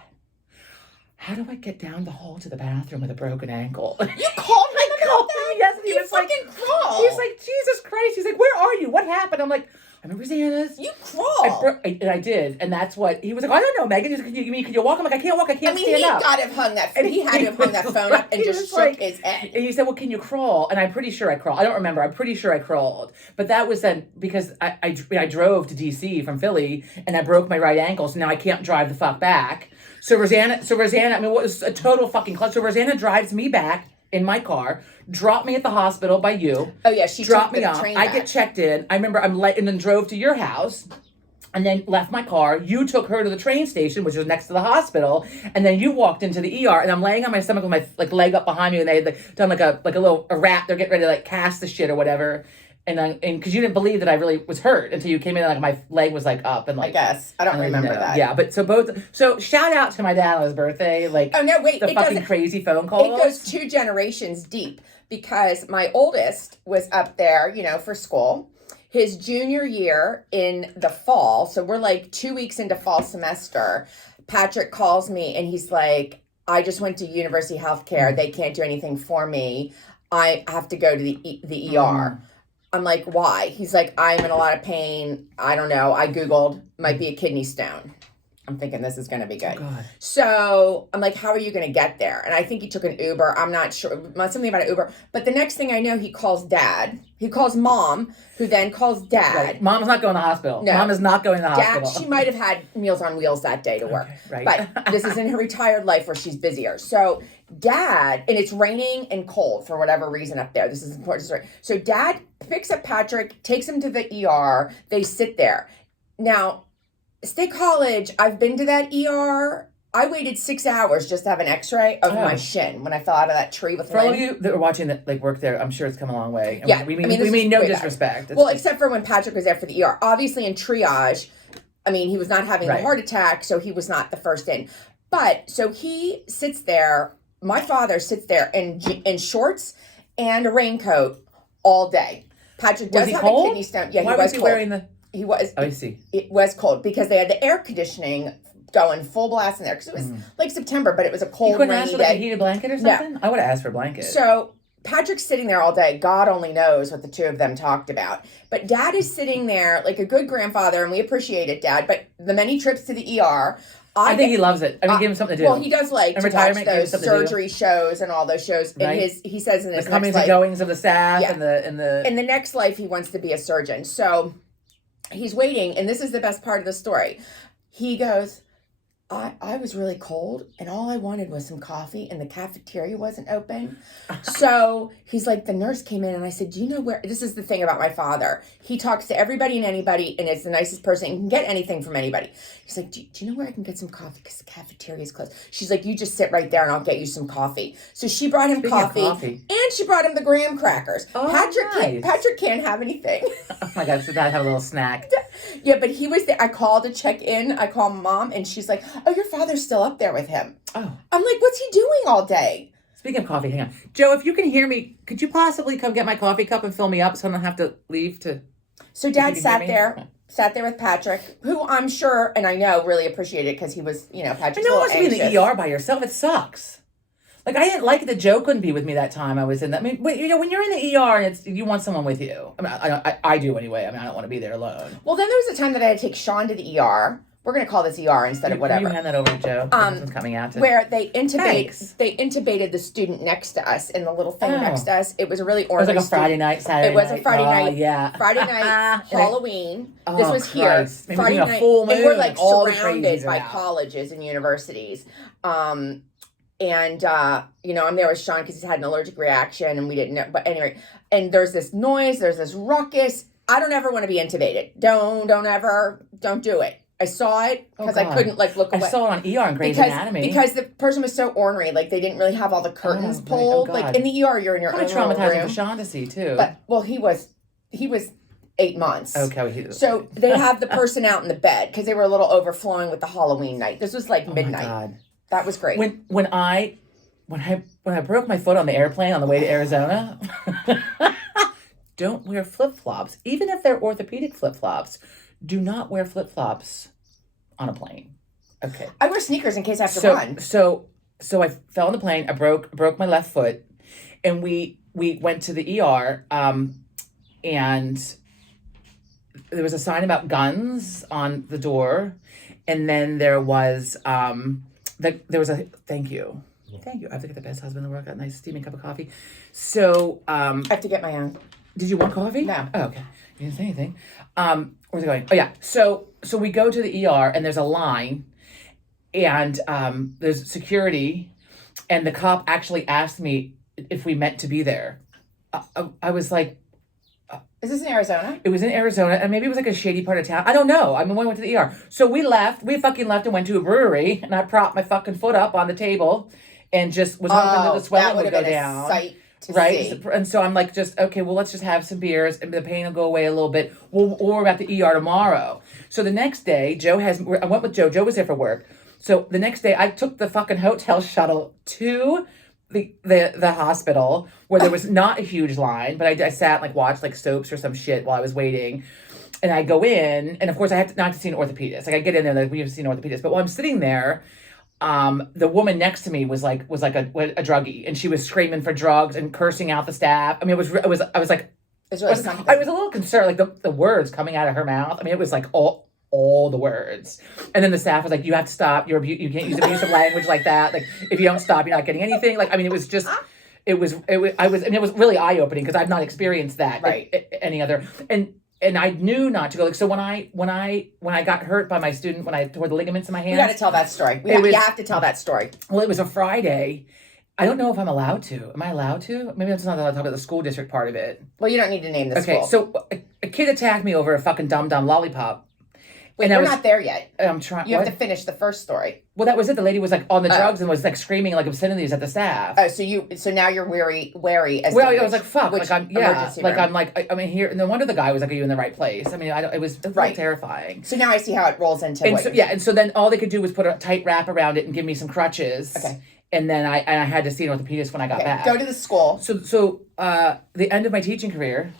how do I get down the hall to the bathroom with a broken ankle? You called him about that? Yes, and he was like, crawl. He's like, Jesus Christ. He's like, where are you? What happened? I'm like, I'm in Rosanna's. You crawl. And I did. And that's what, he was like, I don't know, Megan. He's like, can you walk? I'm like, I can't walk. I can't stand up. He got to have hung that, and he had to have hung that phone up and just shook his head. And he said, well, can you crawl? And I'm pretty sure I crawled. I don't remember. I'm pretty sure I crawled. But that was then because I drove to DC from Philly, and I broke my right ankle. So now I can't drive the fuck back. So Rosanna, what was a total fucking clutch. So Rosanna drives me back in my car, dropped me at the hospital by you. Oh yeah, she dropped took me the off. train I back. get checked in. I remember and then drove to your house, and then left my car. You took her to the train station, which was next to the hospital, and then you walked into the ER. And I'm laying on my stomach with my leg up behind me, and they had done a wrap. They're getting ready to cast the shit or whatever. And because you didn't believe that I really was hurt until you came in, like my leg was up and I guess I don't remember that. Yeah, but so shout out to my dad on his birthday. Oh no, wait! The fucking crazy phone calls. It goes 2 generations deep because my oldest was up there, for school. His junior year in the fall, so we're like 2 weeks into fall semester. Patrick calls me and he's like, "I just went to University Healthcare. They can't do anything for me. I have to go to the ER." I'm like, why? He's like, I'm in a lot of pain. I don't know. I Googled, might be a kidney stone. I'm thinking this is going to be good. God. So I'm like, how are you going to get there? And I think he took an Uber. I'm not sure. Something about an Uber. But the next thing I know, he calls dad. He calls mom, who then calls dad. Right. Mom's not going to the hospital. No. Mom is not going to the Dad, hospital. she might have had Meals on Wheels that day to work. Okay, right. But this is in her retired life where she's busier. So dad, and it's raining and cold for whatever reason up there. This is an important story. So dad picks up Patrick, takes him to the ER. They sit there. Now, State College, I've been to that ER. I waited 6 hours just to have an X-ray of my shin when I fell out of that tree with For all of you that are watching that like work there, I'm sure it's come a long way. Yeah, we mean no disrespect. Well, except for when Patrick was there for the ER. Obviously, in triage, I mean, he was not having a heart attack, so he was not the first in. But so he sits there. My father sits there in shorts and a raincoat all day. Patrick does have a kidney stone. Yeah, Why he was he cold. wearing the? He was. Oh, I see. It was cold because they had the air conditioning going full blast in there because it was like September, but it was a cold, You couldn't rainy ask for day. like a heated blanket or something? No. I would have asked for a blanket. So Patrick's sitting there all day. God only knows what the two of them talked about. But Dad is sitting there like a good grandfather, and we appreciate it, Dad. But the many trips to the ER. I think he loves it. I mean, give him something to do. Well, he does like to watch those surgery shows and all those shows. Right. In he says in his the comings next and life, goings of the staff and the in the next life he wants to be a surgeon. So he's waiting, and this is the best part of the story. He goes, I was really cold, and all I wanted was some coffee, and the cafeteria wasn't open. So he's like, the nurse came in, and I said, do you know where? This is the thing about my father. He talks to everybody and anybody, and is the nicest person. He can get anything from anybody. He's like, do you know where I can get some coffee? Because the cafeteria is closed. She's like, you just sit right there, and I'll get you some coffee. So she brought him coffee, and she brought him the graham crackers. Oh, Patrick can't have anything. Oh my God, so Dad have a little snack. Yeah, but he was there. I called to check in. I called Mom, and she's like, oh, your father's still up there with him. Oh. I'm like, what's he doing all day? Speaking of coffee, hang on. Joe, if you can hear me, could you possibly come get my coffee cup and fill me up so I don't have to leave to... So Dad sat there with Patrick, who I'm sure, and I know, really appreciated it because he was, Patrick's I know, a little it must be in the ER by yourself. It sucks. Like, I didn't like that Joe couldn't be with me that time I was in that. I mean, when you're in the ER and you want someone with you. I mean, I do anyway. I mean, I don't want to be there alone. Well, then there was a time that I had to take Sean to the ER. We're going to call this ER instead of whatever. You hand that over to Joe. This coming out to... Where they intubated the student next to us in the little thing next to us. It was a really ornery. It was like a Friday night, Saturday night. It was a Friday night. Yeah. Friday night, Halloween. This was Christ. here. Friday night. Full moon, and we're like all surrounded by colleges and universities. I'm there with Sean because he's had an allergic reaction and we didn't know. But anyway, and there's this noise, there's this ruckus. I don't ever want to be intubated. Don't do it. I saw it because I couldn't look away. I saw it on ER and Grey's Anatomy. Because the person was so ornery, they didn't really have all the curtains pulled. In the ER, you're in your own room. Probably traumatizing for Sean to see too. But he was 8 months. Okay. So they have the person out in the bed because they were a little overflowing with the Halloween night. This was midnight. My God. That was great. When I broke my foot on the airplane on the way to Arizona, don't wear flip-flops. Even if they're orthopedic flip-flops, do not wear flip-flops on a plane. Okay. I wear sneakers in case I have to run. So I fell on the plane. I broke my left foot, and we went to the ER. And there was a sign about guns on the door, and then there was there was a thank you. I have to get the best husband in the world. Got a nice steaming cup of coffee. So I have to get my own. Did you want coffee? No. Oh, okay. You didn't say anything. Where's it going? Oh yeah. So we go to the ER and there's a line, and there's security, and the cop actually asked me if we meant to be there. I was like, is this in Arizona? It was in Arizona, and maybe it was like a shady part of town. I don't know. I mean, we went to the ER. So we left. We fucking left and went to a brewery, and I propped my fucking foot up on the table and just was hoping that the swelling would go down. Sight to right? see. And so I'm like, okay, well, let's just have some beers, and the pain will go away a little bit. We're at the ER tomorrow. So the next day, I went with Joe. Joe was there for work. So the next day, I took the fucking hotel shuttle to the hospital where there was not a huge line, but I sat and watched soaps or some shit while I was waiting. And I go in, and of course I had not to see an orthopedist. I get in there, we have to see an orthopedist. But while I'm sitting there, the woman next to me was like a druggie, and she was screaming for drugs and cursing out the staff. I mean, I was like, it's really something. I was a little concerned, the words coming out of her mouth. I mean, it was all all the words. And then the staff was like, you have to stop. You can't use abusive language like that. Like, if you don't stop, you're not getting anything. Like, I mean, it was just, it was really eye opening because I've not experienced that any other. And I knew not to go. Like, so when I got hurt by my student, when I tore the ligaments in my hands. You got to tell that story. You have to tell that story. Well, it was a Friday. I don't know if I'm allowed to. Am I allowed to? Maybe I'm just not allowed to talk about the school district part of it. Well, you don't need to name the school. Okay, so a kid attacked me over a fucking dum-dum lollipop. Wait, we're not there yet. I'm trying. You have to finish the first story. Well, that was it. The lady was like on the drugs and was like screaming like obscenities at the staff. Oh, so now you're wary as well, to I was like, fuck. Like, I'm room. I mean, here, no wonder the guy was like, are you in the right place? I mean, it was terrifying. So now I see how it rolls into and so then all they could do was put a tight wrap around it and give me some crutches. Okay. And then I had to see an orthopedist when I got back. Go to the school. So the end of my teaching career.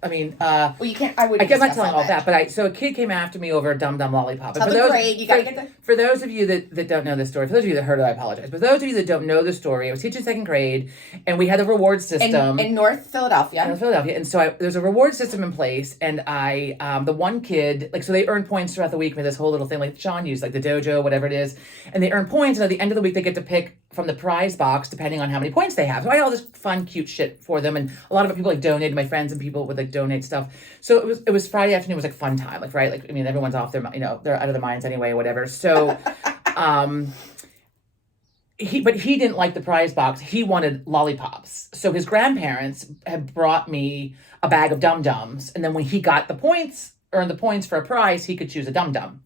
I mean, well, you can't. I'm not telling all that, but so a kid came after me over a Dum Dum lollipop. Tell the grade. You gotta get the. For those of you that don't know the story, for those of you that heard it, I apologize. But those of you that don't know the story, I was teaching second grade, and we had a reward system in North Philadelphia. And so there's a reward system in place, and the one kid, like, so they earn points throughout the week with this whole little thing, like Sean used, like the dojo, whatever it is, and they earn points, and at the end of the week they get to pick from the prize box depending on how many points they have. So I had all this fun, cute shit for them, and a lot of people like donated. My friends and people would like donate stuff. So it was Friday afternoon. It was like fun time, like, right, like, I mean, everyone's off their, they're out of their minds anyway, whatever. So, he didn't like the prize box. He wanted lollipops. So his grandparents had brought me a bag of Dum Dums, and then when he got earned the points for a prize, he could choose a Dum Dum.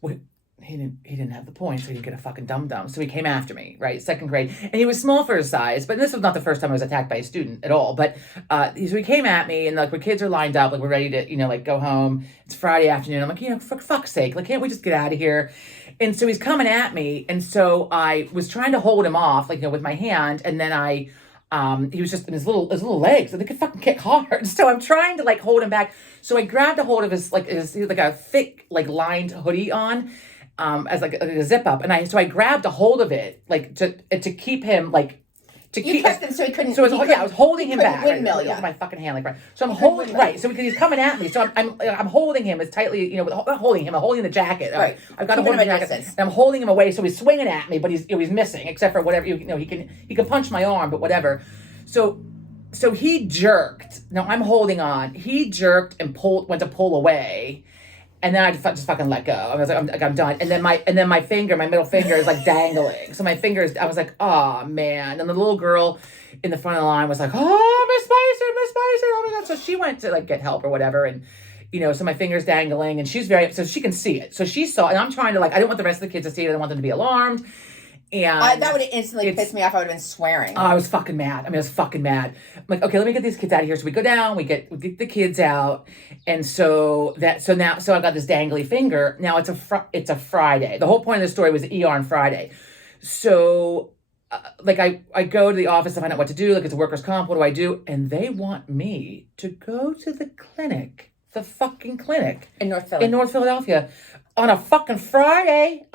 Well, he didn't have the points, so he didn't get a fucking Dum Dum. So he came after me, right? Second grade. And he was small for his size, but this was not the first time I was attacked by a student at all. But so he came at me, and like, the kids are lined up, like, we're ready to, like, go home. It's Friday afternoon. I'm like, for fuck's sake, like, can't we just get out of here? And so he's coming at me, and so I was trying to hold him off, like, with my hand, and then he was just in his little legs, and they could fucking kick hard. So I'm trying to, like, hold him back. So I grabbed a hold of he had like a thick, like, lined hoodie on, as like a zip up, and I grabbed a hold of it, like, to keep him, like, you kept him so he couldn't. So I was holding him back. Windmill, right? My fucking hand, like, right. So I'm holding, right. So because he's coming at me, so I'm holding him as tightly, not holding him. I'm holding the jacket. Right. I've got to hold the jacket, and I'm holding him away. So he's swinging at me, but he's missing, except for whatever he can punch my arm, but whatever. So he jerked. Now I'm holding on. He jerked and went to pull away. And then I just fucking let go. I was like, I'm done. And then my middle finger is like dangling. So my fingers, I was like, oh man. And the little girl in the front of the line was like, oh, Miss Spicer, oh my God. So she went to like get help or whatever. And, so my finger's dangling, and she's so she can see it. So she saw, and I'm trying to, like, I didn't want the rest of the kids to see it. I didn't want them to be alarmed. And that would have instantly pissed me off. I would have been swearing. I was fucking mad. I was fucking mad. I'm like, okay, let me get these kids out of here. So we go down, we get the kids out. And so I got this dangly finger. Now it's a Friday. The whole point of the story was ER on Friday. So I go to the office to find out what to do. Like, it's a workers' comp. What do I do? And they want me to go to the clinic, the fucking clinic. In North Philadelphia. On a fucking Friday?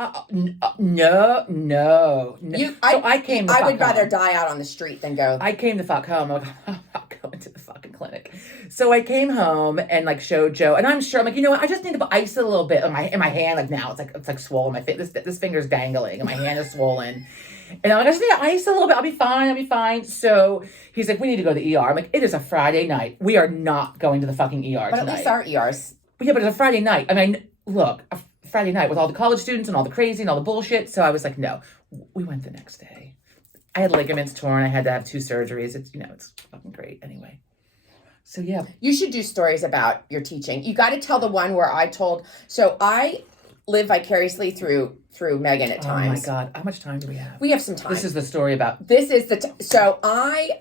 No. I came the fuck home. I would rather die out on the street than go. I came the fuck home. I'm like, I'm not going to the fucking clinic. So I came home and, like, showed Joe. And I'm sure, I'm like, you know what? I just need to ice it a little bit in my hand. Like, now it's like swollen. This finger's dangling and my hand is swollen. And I'm like, I just need to ice it a little bit. I'll be fine. So he's like, we need to go to the ER. I'm like, it is a Friday night. We are not going to the fucking ER but tonight. At least our ERs. Yeah, but it's a Friday night. I mean, look, a Friday night with all the college students and all the crazy and all the bullshit. So I was like, no. We went the next day. I had ligaments torn. I had to have 2 surgeries. It's fucking great anyway. So yeah. You should do stories about your teaching. You got to tell the one where I told. So I live vicariously through Megan at times. Oh my God. How much time do we have? We have some time. This is the story about. This is the. I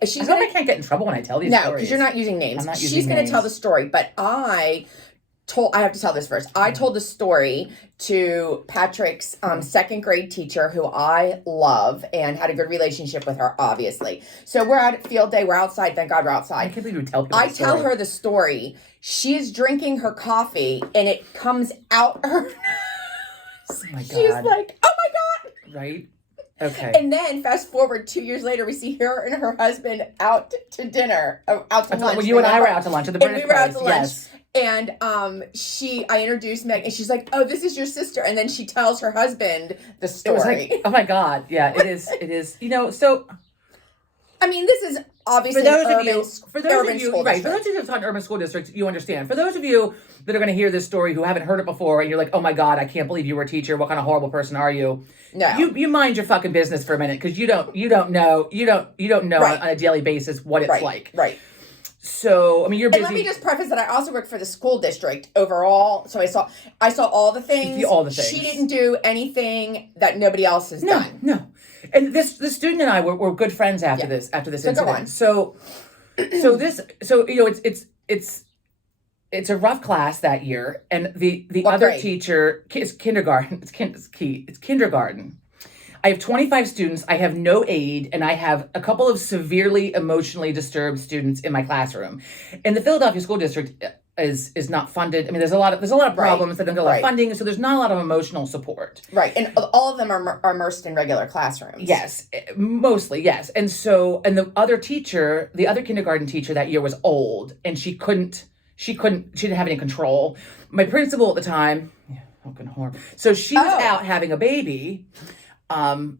can't get in trouble when I tell these stories. No, because you're not using names. I'm not using She's going to tell the story, but I have to tell this first. I told the story to Patrick's second grade teacher, who I love and had a good relationship with her, obviously. So we're at field day. We're outside. Thank God we're outside. I can't believe you tell people I tell her the story. She's drinking her coffee and it comes out her. Oh my God. She's like, oh my God. Right? Okay. And then fast forward 2 years later, we see her and her husband out to dinner, out to lunch. Well, you and I were out to lunch at the British and we were out to lunch. Yes. And I introduced Meg, and she's like, "Oh, this is your sister." And then she tells her husband the It story. was like, oh my God. Yeah, it is. It is. You know, so I mean, this is obviously for those an of you, school right, for district. those of you who've taught in urban school districts, you understand. For those of you that are going to hear this story who haven't heard it before, and you're like, oh my God, I can't believe you were a teacher. What kind of horrible person are you? No. You mind your fucking business for a minute, because you don't know Right. on a daily basis what it's like. Right. So I mean, you're busy. And let me just preface that I also work for the school district overall, so I saw all the things. All the things. She didn't do anything that nobody else has done. No. And this student and I were good friends after Yeah. this So incident. go on. So you know it's a rough class that year, and the What other grade? teacher is kindergarten. It's kindergarten. I have 25 students. I have no aide, and I have a couple of severely emotionally disturbed students in my classroom. And the Philadelphia School District is not funded. I mean, there's a lot of problems that don't get a lot of Right. funding, so there's not a lot of emotional support. Right, and all of them are immersed in regular classrooms. Yes, mostly, yes. And the other teacher, the other kindergarten teacher that year was old, and she didn't have any control. My principal at the time, fucking whore. So she was out having a baby, so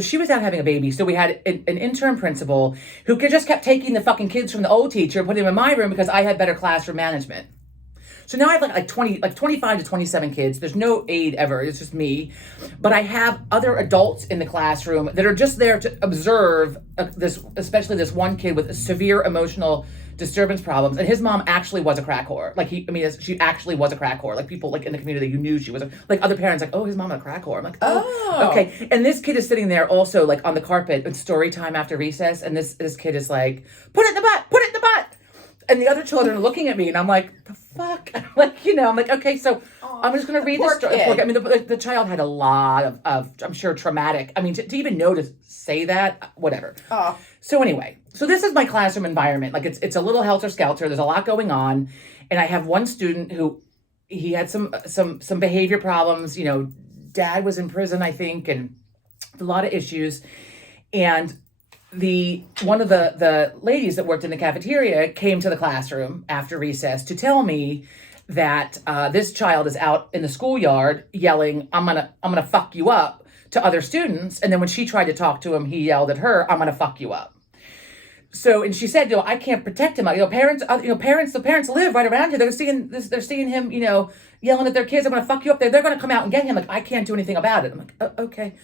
she was out having a baby. So we had an interim principal who just kept taking the fucking kids from the old teacher and putting them in my room because I had better classroom management. So now I have like 25 to 27 kids. There's no aide ever. It's just me. But I have other adults in the classroom that are just there to observe especially this one kid with severe emotional disturbance problems. And his mom actually was a crack whore. She actually was a crack whore. Like people like in the community who knew she was like other parents like, oh, his mom a crack whore. I'm like, oh, okay. And this kid is sitting there also like on the carpet. It's story time after recess. And this kid is like, put it in the butt. And the other children are looking at me, and I'm like, the fuck? I'm like, I'm like, okay, so I'm just going to read this story. I mean, the child had a lot of, I'm sure, traumatic. I mean, to even know to say that, whatever. Oh. So anyway, so this is my classroom environment. Like, it's a little helter-skelter. There's a lot going on. And I have one student who, he had some behavior problems. Dad was in prison, I think, and a lot of issues. And one of the ladies that worked in the cafeteria came to the classroom after recess to tell me that this child is out in the schoolyard yelling, I'm gonna fuck you up to other students. And then when she tried to talk to him, he yelled at her, I'm gonna fuck you up. So, and she said, I can't protect him. The parents live right around here. They're seeing him, yelling at their kids, I'm gonna fuck you up. They're gonna come out and get him. Like, I can't do anything about it. I'm like, okay.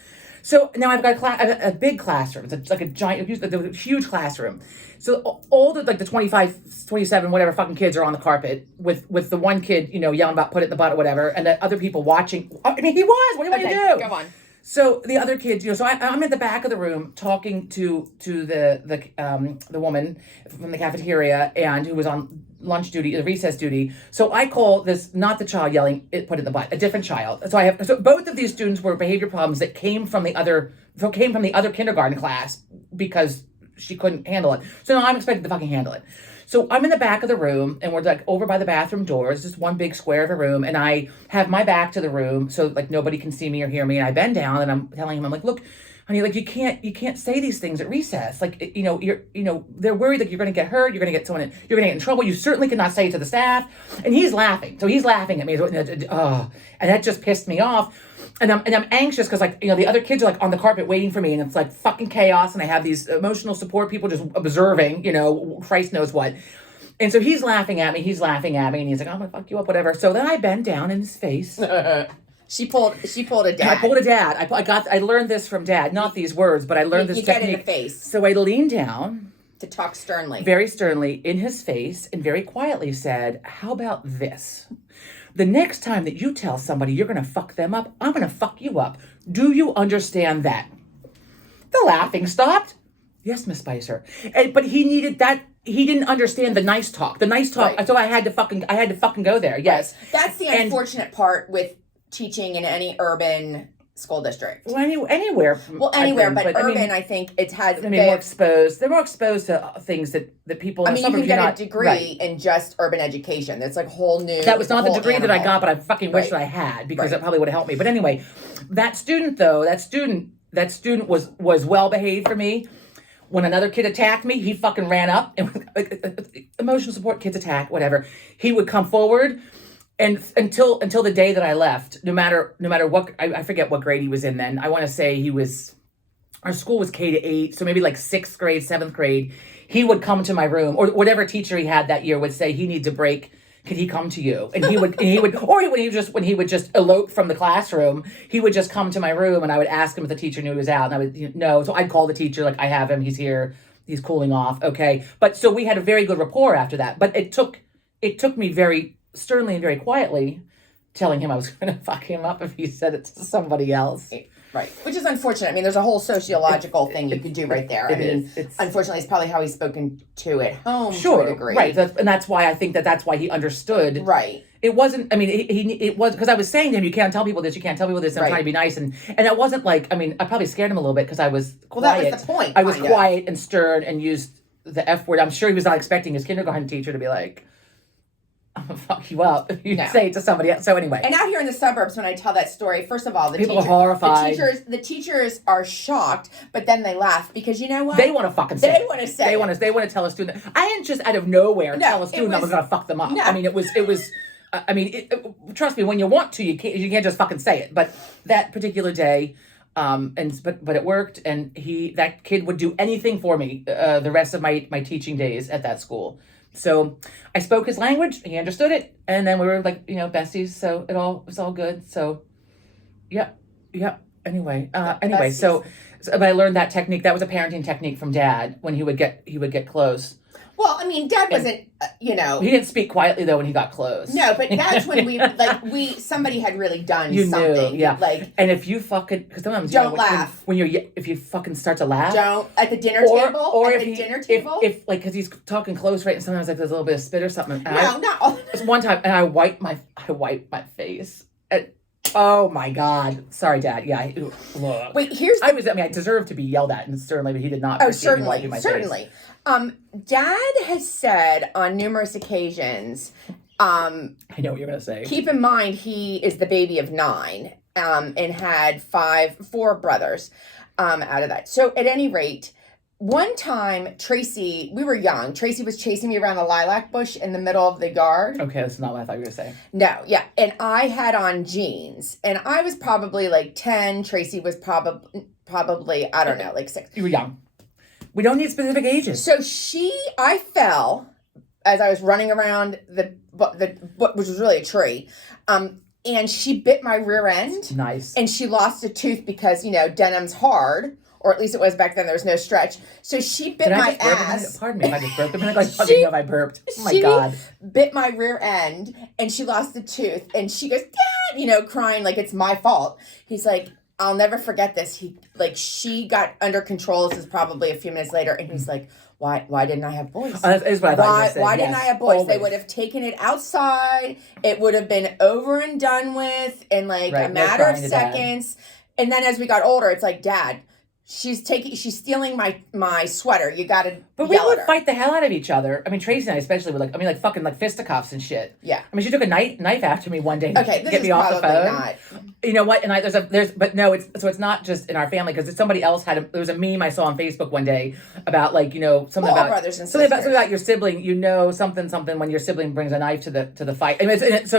So now I've got a big classroom. It's like a giant, huge classroom. So all the 25, 27, whatever fucking kids are on the carpet with the one kid, yelling about put it in the butt or whatever, and the other people watching. I mean, he was. What do you want to do? Go on. So the other kids, so I'm at the back of the room talking to the woman from the cafeteria and who was on lunch duty, recess duty. So I call this not the child yelling, put it in the butt, a different child. So both of these students were behavior problems that came from the other kindergarten class because she couldn't handle it. So now I'm expected to fucking handle it. So I'm in the back of the room, and we're like over by the bathroom doors, just one big square of a room, and I have my back to the room so like nobody can see me or hear me. And I bend down and I'm telling him, I'm like, look, honey, like you can't say these things at recess. Like they're worried that you're gonna get hurt, you're gonna get you're gonna get in trouble. You certainly cannot say it to the staff. And he's laughing. So he's laughing at me. And that just pissed me off. And I'm anxious because the other kids are like on the carpet waiting for me, and it's like fucking chaos. And I have these emotional support people just observing, Christ knows what. And so he's laughing at me, and he's like, I'm gonna fuck you up, whatever. So then I bend down in his face. She pulled a dad. I pulled a dad. I learned this from Dad, not these words, but I learned this technique. Get in the face. So I leaned down to talk sternly, very sternly in his face, and very quietly said, "How about this? The next time that you tell somebody you're going to fuck them up, I'm going to fuck you up. Do you understand that?" The laughing stopped. Yes, Miss Spicer. But he needed that. He didn't understand the nice talk. Right. So I had to fucking go there. Yes. That's the unfortunate part with teaching in any urban school district. Well, anywhere. Well, anywhere, but urban, I think it has. More exposed. They're more exposed to things that people. I mean, you can get a degree in just urban education. That's like whole new. That was not the degree that I got, but I fucking wish that I had because it probably would have helped me. But anyway, that student was well behaved for me. When another kid attacked me, he fucking ran up and emotional support, kids attack, whatever. He would come forward, and until the day that I left, no matter what, I forget what grade he was in then. I want to say he was. Our school was K-8, so maybe like 6th grade, 7th grade. He would come to my room, or whatever teacher he had that year would say he needs a break. Could he come to you? And he would, or when he would just elope from the classroom, he would just come to my room, and I would ask him if the teacher knew he was out, and I would no. So I'd call the teacher, like, I have him, he's here, he's cooling off, okay. But so we had a very good rapport after that. But it took me very sternly and very quietly telling him I was going to fuck him up if he said it to somebody else. Right, which is unfortunate. I mean, there's a whole sociological thing you could do right there. Unfortunately, it's probably how he's spoken to at home. Sure, to a degree. Right, and that's why I think that's why he understood. Right. It wasn't. I mean, it was because I was saying to him, "You can't tell people this. You can't tell people this." And I'm trying to be nice, and it wasn't like. I mean, I probably scared him a little bit because I was quiet. Well, that was the point. I was quiet and stern and used the F word. I'm sure he was not expecting his kindergarten teacher to be like, I'm gonna fuck you up if you say it to somebody else. So anyway. And out here in the suburbs, when I tell that story, first of all, people are horrified. The teachers are shocked, but then they laugh because you know what? They want to fucking say. They want to say. They want to tell a student. I didn't just out of nowhere tell a student I was gonna fuck them up. No. I mean, it was. I mean, trust me. When you want to, you can't just fucking say it. But that particular day. But it worked, and that kid would do anything for me the rest of my teaching days at that school. So I spoke his language, he understood it, and then we were like, besties, so it was all good. So yeah. Anyway, so but I learned that technique. That was a parenting technique from Dad when he would get close. Well, I mean, Dad wasn't, He didn't speak quietly, though, when he got close. No, but that's when somebody had really done Knew, something. yeah. And if you fucking, because sometimes, don't laugh. If you fucking start to laugh. Don't, at the dinner table? Or at the dinner table? If because he's talking close, right, and sometimes, like, there's a little bit of spit or something. And not all. There's one time, and I wiped my face. Oh my God! Sorry, Dad. Yeah. Look. Wait, I deserved to be yelled at, and certainly, but he did not. Oh, certainly. Dad has said on numerous occasions. I know what you're gonna say. Keep in mind, he is the baby of 9, and had 4 brothers, out of that. So at any rate. One time, Tracy, we were young. Tracy was chasing me around a lilac bush in the middle of the yard. Okay, that's not what I thought you were going to say. No, yeah. And I had on jeans. And I was probably like 10. Tracy was probably, I don't know, like 6. You were young. We don't need specific ages. So I fell as I was running around the which was really a tree. And she bit my rear end. Nice. And she lost a tooth because, denim's hard. Or at least it was back then. There was no stretch. So she bit my ass. Pardon me if I just burped. I'm like, fucking know if I burped. Oh my God. Bit my rear end, and she lost a tooth. And she goes, Dad, crying like it's my fault. He's like, I'll never forget this. She got under control. This is probably a few minutes later, and he's like, Why didn't I have boys? That is what I thought you were saying. Why didn't I have boys? Always. They would have taken it outside. It would have been over and done with in a matter of seconds. And then as we got older, it's like, Dad, she's stealing my sweater. You gotta. But we would fight the hell out of each other. I mean, Tracy and I especially would fucking fisticuffs and shit. Yeah. I mean, she took a knife after me one day to get me off the phone. Not. You know what? And it's not just in our family because somebody else there was a meme I saw on Facebook one day about something about brothers and sisters. Something about your sibling. Something when your sibling brings a knife to the fight. I wasn't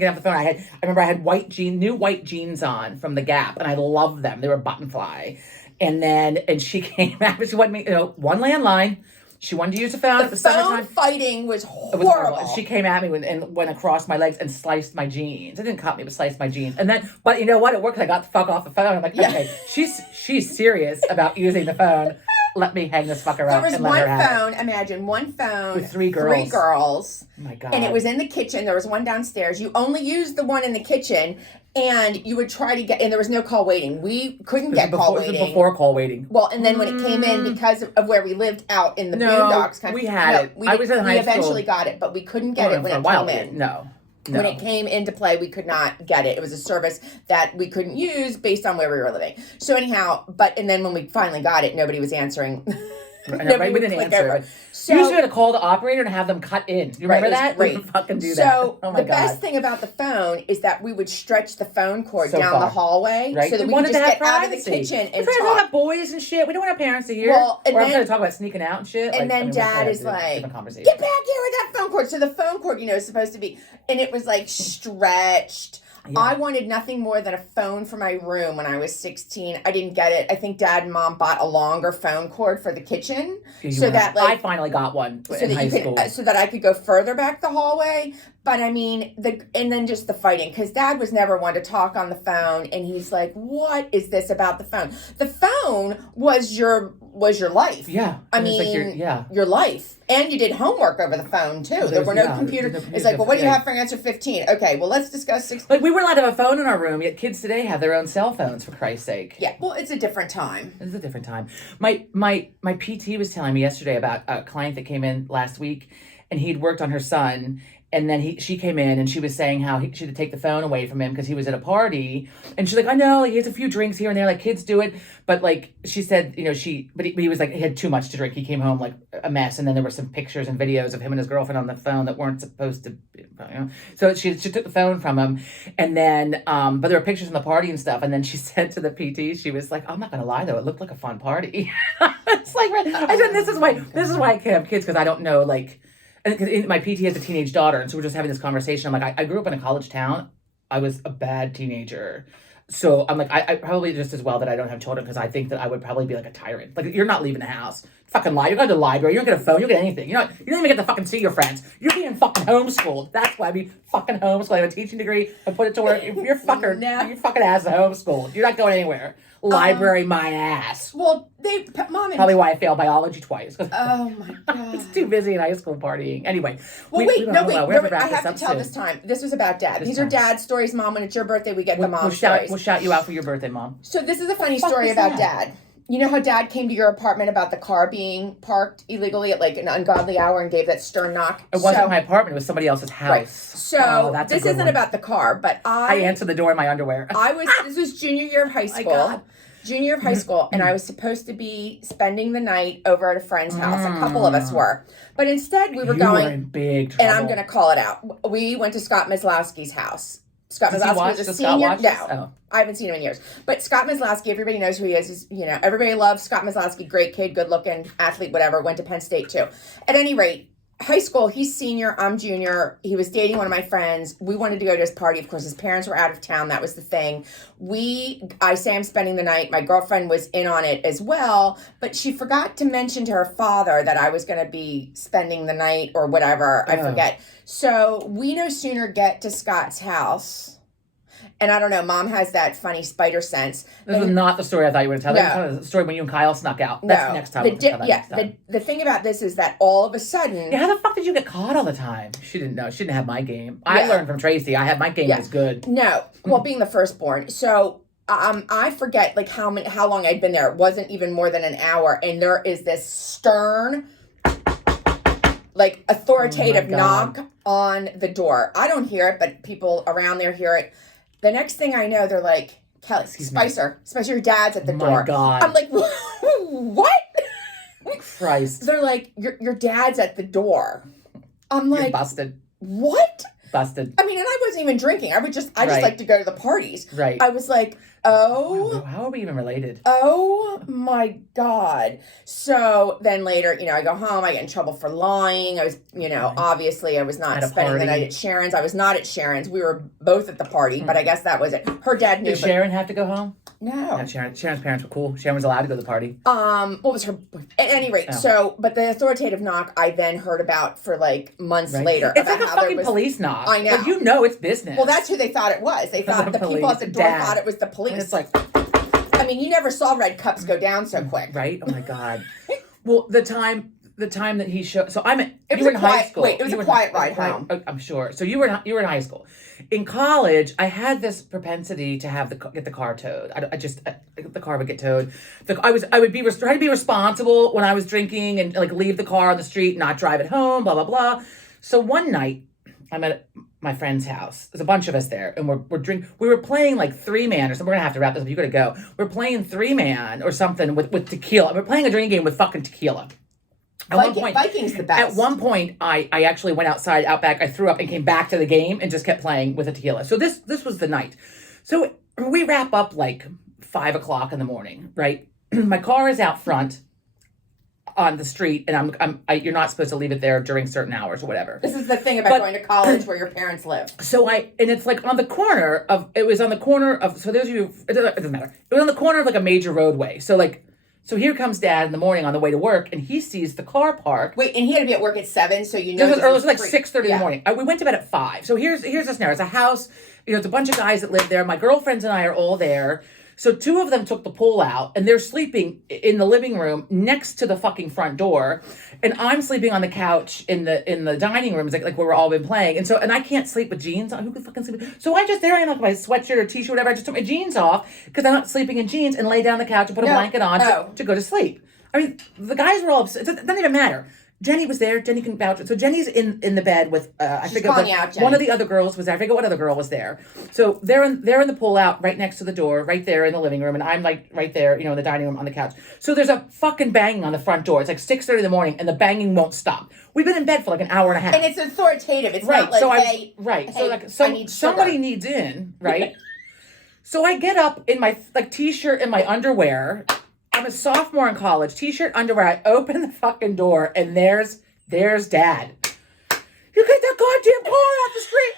gonna have the phone. I remember I had new white jeans on from the Gap, and I loved them. They were button fly. And she came out. She wanted me, one landline. She wanted to use the phone. The phone fighting was horrible. And she came at me and went across my legs and sliced my jeans. It didn't cut me, but sliced my jeans. But you know what? It worked. I got the fuck off the phone. I'm like, okay, she's serious about using the phone. Let me hang this fucker up. There was one phone. Imagine one phone with 3 girls. 3 girls. Oh my God. And it was in the kitchen. There was one downstairs. You only used the one in the kitchen. And you would try to and there was no call waiting. We couldn't get call waiting. It was before call waiting. Well, and then when it came in, because of where we lived out in the boondocks. We had it. I was in high school. We eventually got it, but we couldn't get it when it came in. No. When it came into play, we could not get it. It was a service that we couldn't use based on where we were living. So anyhow, and then when we finally got it, nobody was answering. Right, we didn't answer. So, you usually had to call the operator and have them cut in. You remember that? Right. We didn't fucking do that. So Oh my the God. best thing about the phone is that we would stretch the phone cord So down far. the hallway Right? so that we wanted could just to have get out of the privacy. kitchen and We're trying to talk talk. about boys and shit. We don't want our parents to hear. Well, and or I'm then- going to talk about sneaking out and shit. And then Dad is different like, conversation. get back here with that phone cord. So the phone cord, is supposed to be, and it was like stretched. Yeah. I wanted nothing more than a phone for my room when I was 16. I didn't get it. I think Dad and Mom bought a longer phone cord for the kitchen so that I finally got one so in that high you school. could so that I could go further back the hallway. But I mean and then just the fighting, because Dad was never one to talk on the phone, and he's like, "What is this about the phone? The phone was your life. Yeah. I And it's mean, like your life, and you did homework over the phone too. There were no computers. It's like, well, what do you have for answer 15? Okay, well, let's discuss 16. Like, we weren't allowed to have a phone in our room, yet kids today have their own cell phones, for Christ's sake. Yeah, well, it's a different time. It's a different time. My PT was telling me yesterday about a client that came in last week, and he'd worked on her son. And then she came in and she was saying how she had to take the phone away from him because he was at a party. And she's like, I know, like, he has a few drinks here and there, like kids do it. But like she said, but he was like, he had too much to drink. He came home like a mess. And then there were some pictures and videos of him and his girlfriend on the phone that weren't supposed to, So she took the phone from him. And then, but there were pictures from the party and stuff. And then she said to the PT, she was like, I'm not going to lie though, it looked like a fun party. It's like, I said, this is why I can't have kids, because I don't know, like, and because my PT has a teenage daughter, and so we're just having this conversation. I'm like, I grew up in a college town. I was a bad teenager. So I'm like, I probably just as well that I don't have children, because I think that I would probably be like a tyrant. Like, you're not leaving the house. Fucking lie. You're going to the library. You don't get a phone. You don't get anything. You don't even get to fucking see your friends. You're being fucking homeschooled. That's why I be fucking homeschooled. I have a teaching degree. I put it to work. You're fucking, your fucking ass is homeschooled. You're not going anywhere. Library my ass. Well, Mom and Probably why I failed biology twice. Oh my God. I was too busy in high school partying. Anyway. Well, wait. I have to tell soon. this time. This was about Dad. These are time. Dad's stories, Mom. When it's your birthday, we get the mom stories. We'll shout you out for your birthday, Mom. So this is a funny Fuck story is about that? Dad. You know how Dad came to your apartment about the car being parked illegally at like an ungodly hour and gave that stern knock? It wasn't my apartment. It was somebody else's house. Right. So that's a this good isn't one. about the car, but I answered the door in my underwear. this was junior year of high school. God. Junior year of high school, and I was supposed to be spending the night over at a friend's house. A couple of us were. But instead we were You going, were in big trouble. and I'm going to call it out. We went to Scott Maslowski's house. Scott Does he Maslowski watch? was a Does Scott senior. watch No, this? Oh. I haven't seen him in years. But Scott Maslowski, everybody knows who he is. He's, everybody loves Scott Maslowski. Great kid, good looking, athlete, whatever. Went to Penn State too. At any rate, high school, he's senior, I'm junior. He was dating one of my friends. We wanted to go to his party. Of course, his parents were out of town. That was the thing. I say I'm spending the night. My girlfriend was in on it as well, but she forgot to mention to her father that I was going to be spending the night or whatever. I forget. So we no sooner get to Scott's house. And I don't know, Mom has that funny spider sense. This was not the story I thought you were going to tell. No. This was the story when you and Kyle snuck out. That's next time. The thing about this is that all of a sudden... Yeah, how the fuck did you get caught all the time? She didn't know. She didn't have my game. I learned from Tracy. My game was good. No. Well, being the firstborn. So... I forget like how long I'd been there. It wasn't even more than an hour, and there is this stern, like authoritative knock on the door. I don't hear it, but people around there hear it. The next thing I know, they're like, Kelly, Spicer, your dad's at the door. Oh my God. I'm like, what? Christ. They're like, your dad's at the door. I'm like, You're busted. What? Busted. I mean, and I wasn't even drinking. I just like to go to the parties. Right. I was like, oh. How are we even related? Oh my God. So then later, I go home. I get in trouble for lying. I was, obviously I was not spending the night at Sharon's. I was not at Sharon's. We were both at the party, but I guess that was it. Her dad knew. Did Sharon have to go home? No. No, Sharon's parents were cool. Sharon was allowed to go to the party. What was her? At any rate, but the authoritative knock I then heard about for like months later. It's like a fucking police knock. I know. Like, it's business. Well, that's who they thought it was. They thought the people at the door thought it was the police. And it's like, I mean, you never saw red cups go down so quick, right? Oh my God. Well, the time that he showed. So It was in high school. Wait, it was a quiet ride home. I'm sure. So you were in high school. In college, I had this propensity to get the car towed. The car would get towed. I would try to be responsible when I was drinking and like leave the car on the street, not drive it home. Blah blah blah. So one night, I'm at my friend's house. There's a bunch of us there, and we were playing like 3-man or something. We're gonna have to wrap this up. You gotta go. We're playing 3-man or something with tequila. We're playing a drinking game with fucking tequila. Viking's the best. At one point, I actually went outside, out back. I threw up and came back to the game and just kept playing with a tequila. So this was the night. So we wrap up like 5 o'clock in the morning, right? My car is out front on the street, and you're not supposed to leave it there during certain hours or whatever. This is the thing about going to college where your parents live. So and it's like on the corner of, so those of you, it doesn't matter. It was on the corner of like a major roadway. So here comes Dad in the morning on the way to work, and he sees the car parked. Wait, and he had to be at work at 7, so you know. It was like 6:30 in the morning. We went to bed at 5. So here's the scenario. It's a house. It's a bunch of guys that live there. My girlfriends and I are all there. So 2 of them took the pool out, and they're sleeping in the living room next to the fucking front door, and I'm sleeping on the couch in the dining room, like where we're all been playing, and I can't sleep with jeans on. Who could fucking sleep? So I just, there I am with my sweatshirt or t-shirt, whatever. I just took my jeans off because I'm not sleeping in jeans, and lay down on the couch and put a blanket on to go to sleep. I mean, the guys were all upset. It doesn't even matter. Jenny was there. Jenny can vouch. So Jenny's in the bed with I forget one of the other girls was there. I forget what other girl was there. So they're in the pull out right next to the door, right there in the living room, and I'm like right there, in the dining room on the couch. So there's a fucking banging on the front door. It's like 6:30 in the morning, and the banging won't stop. We've been in bed for like an hour and a half. And it's authoritative. It's not like somebody needs in, right? So I get up in my t-shirt and my underwear. I'm a sophomore in college, t-shirt, underwear. I open the fucking door, and there's Dad. You get that goddamn car off the street.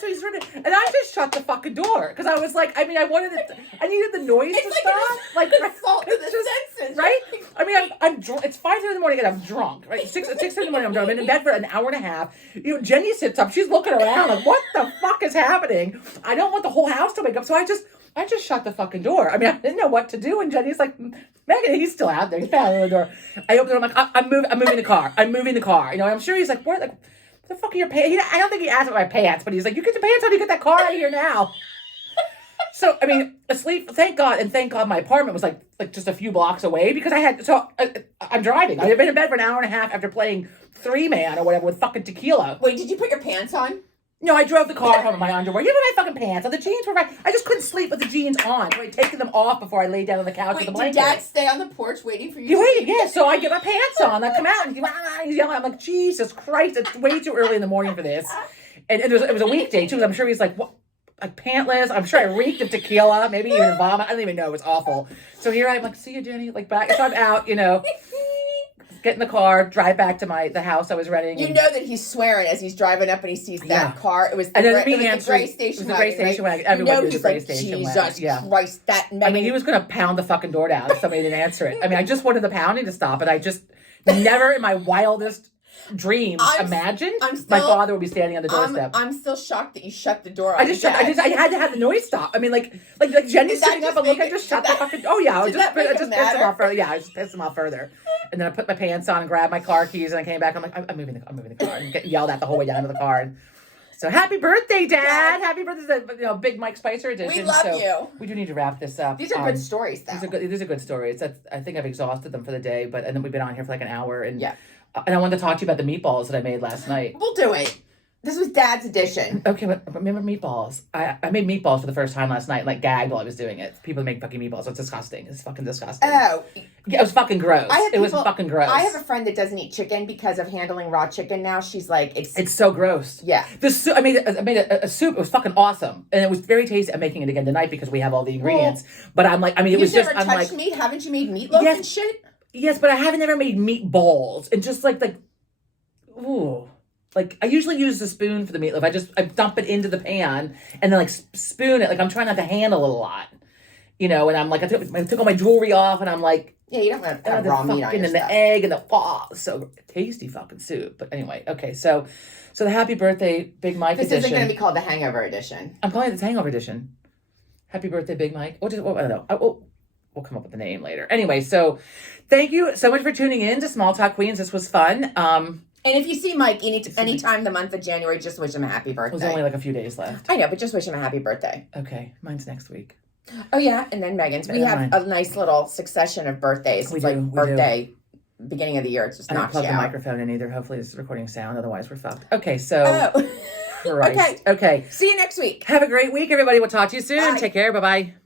So he's running, and I just shut the fucking door because I was like, I needed the noise to stop. Like assault to the senses, right? I mean, I'm drunk. It's 5:30 in the morning, and I'm drunk. Right, 6:30 in the morning. I'm drunk. I'm in bed for an hour and a half. Jenny sits up. She's looking around like, what the fuck is happening? I don't want the whole house to wake up, so I just shut the fucking door. I mean, I didn't know what to do. And Jenny's like, Megan, he's still out there. He's pounding on the door. I open the door. I'm like, I'm moving the car. I'm moving the car. I'm sure he's like, what the fuck are your pants? I don't think he asked about my pants, but he's like, you get your pants on, you get that car out of here now. So, I mean, asleep, thank God my apartment was like just a few blocks away because I'm driving. I've been in bed for an hour and a half after playing 3-man or whatever with fucking tequila. Wait, did you put your pants on? No, I drove the car home in my underwear. You know my fucking pants. And the jeans were right. I just couldn't sleep with the jeans on. So I'd taken them off before I laid down on the couch with the blanket. Did Dad stay on the porch waiting for you? He waited, yeah. So I get my pants on. I come out and he's yelling. I'm like, Jesus Christ, it's way too early in the morning for this. And it was a weekday too. I'm sure he's like, what? Like pantless. I'm sure I reeked of tequila, maybe even vomit. I don't even know. It was awful. So here I'm like, see you, Jenny. Like back. So I'm out, get in the car, drive back to the house I was renting. You know that he's swearing as he's driving up and he sees that car. It was the gray station wagon. Everyone knew the gray station wagon. Jesus Christ, that Megan. I mean, he was going to pound the fucking door down if somebody didn't answer it. I mean, I just wanted the pounding to stop, and I just never in my wildest dreams imagined my father would be standing on the doorstep. I'm still shocked that you shut the door. I had to have the noise stop. I mean, like Jenny's sitting up and look, I just shut the fucking. Oh yeah, I just pissed him off further. Yeah, I just pissed him off further. And then I put my pants on and grabbed my car keys and I came back. I'm like, I'm moving the car, and getting yelled at the whole way down to the car. And so happy birthday, Dad! Happy birthday, Big Mike Spicer edition. We love you. We do need to wrap this up. These are good stories, though. These are good stories. I think I've exhausted them for the day, and then we've been on here for like an hour, and and I wanted to talk to you about the meatballs that I made last night. We'll do it. This was Dad's edition. Okay, but remember meatballs? I made meatballs for the first time last night, like gagged while I was doing it. People make fucking meatballs. It's disgusting. It's fucking disgusting. Oh. Yeah, it was fucking gross. It was fucking gross. I have a friend that doesn't eat chicken because of handling raw chicken now. She's like, it's so gross. Yeah. I made a soup. It was fucking awesome. And it was very tasty. I'm making it again tonight because we have all the ingredients. But I'm like, it was just, I'm like. You've never touched meat? Haven't you made meatloaf and shit? Yes, but I haven't ever made meatballs. And just like, ooh. Like, I usually use the spoon for the meatloaf. I dump it into the pan and then, like, spoon it. Like, I'm trying not to handle it a lot. And I'm like, I took all my jewelry off and I'm like... Yeah, you don't want to have raw meat on your and stuff. The egg and so tasty fucking soup. But anyway, okay, so the happy birthday, Big Mike edition. This isn't going to be called the Hangover edition. I'm calling it the Hangover edition. Happy birthday, Big Mike. I don't know. We'll come up with the name later. Anyway, so thank you so much for tuning in to Small Talk Queens. This was fun. And if you see Mike anytime the month of January, just wish him a happy birthday. There's only like a few days left. I know, but just wish him a happy birthday. Okay, mine's next week. Oh yeah, and then Megan's. We have a nice little succession of birthdays. It's like birthday, beginning of the year. It's just knocks you out. I didn't plug the microphone in either. Hopefully it's recording sound. Otherwise we're fucked. Okay, so. Oh. Christ. Okay. See you next week. Have a great week, everybody. We'll talk to you soon. Bye. Take care. Bye-bye.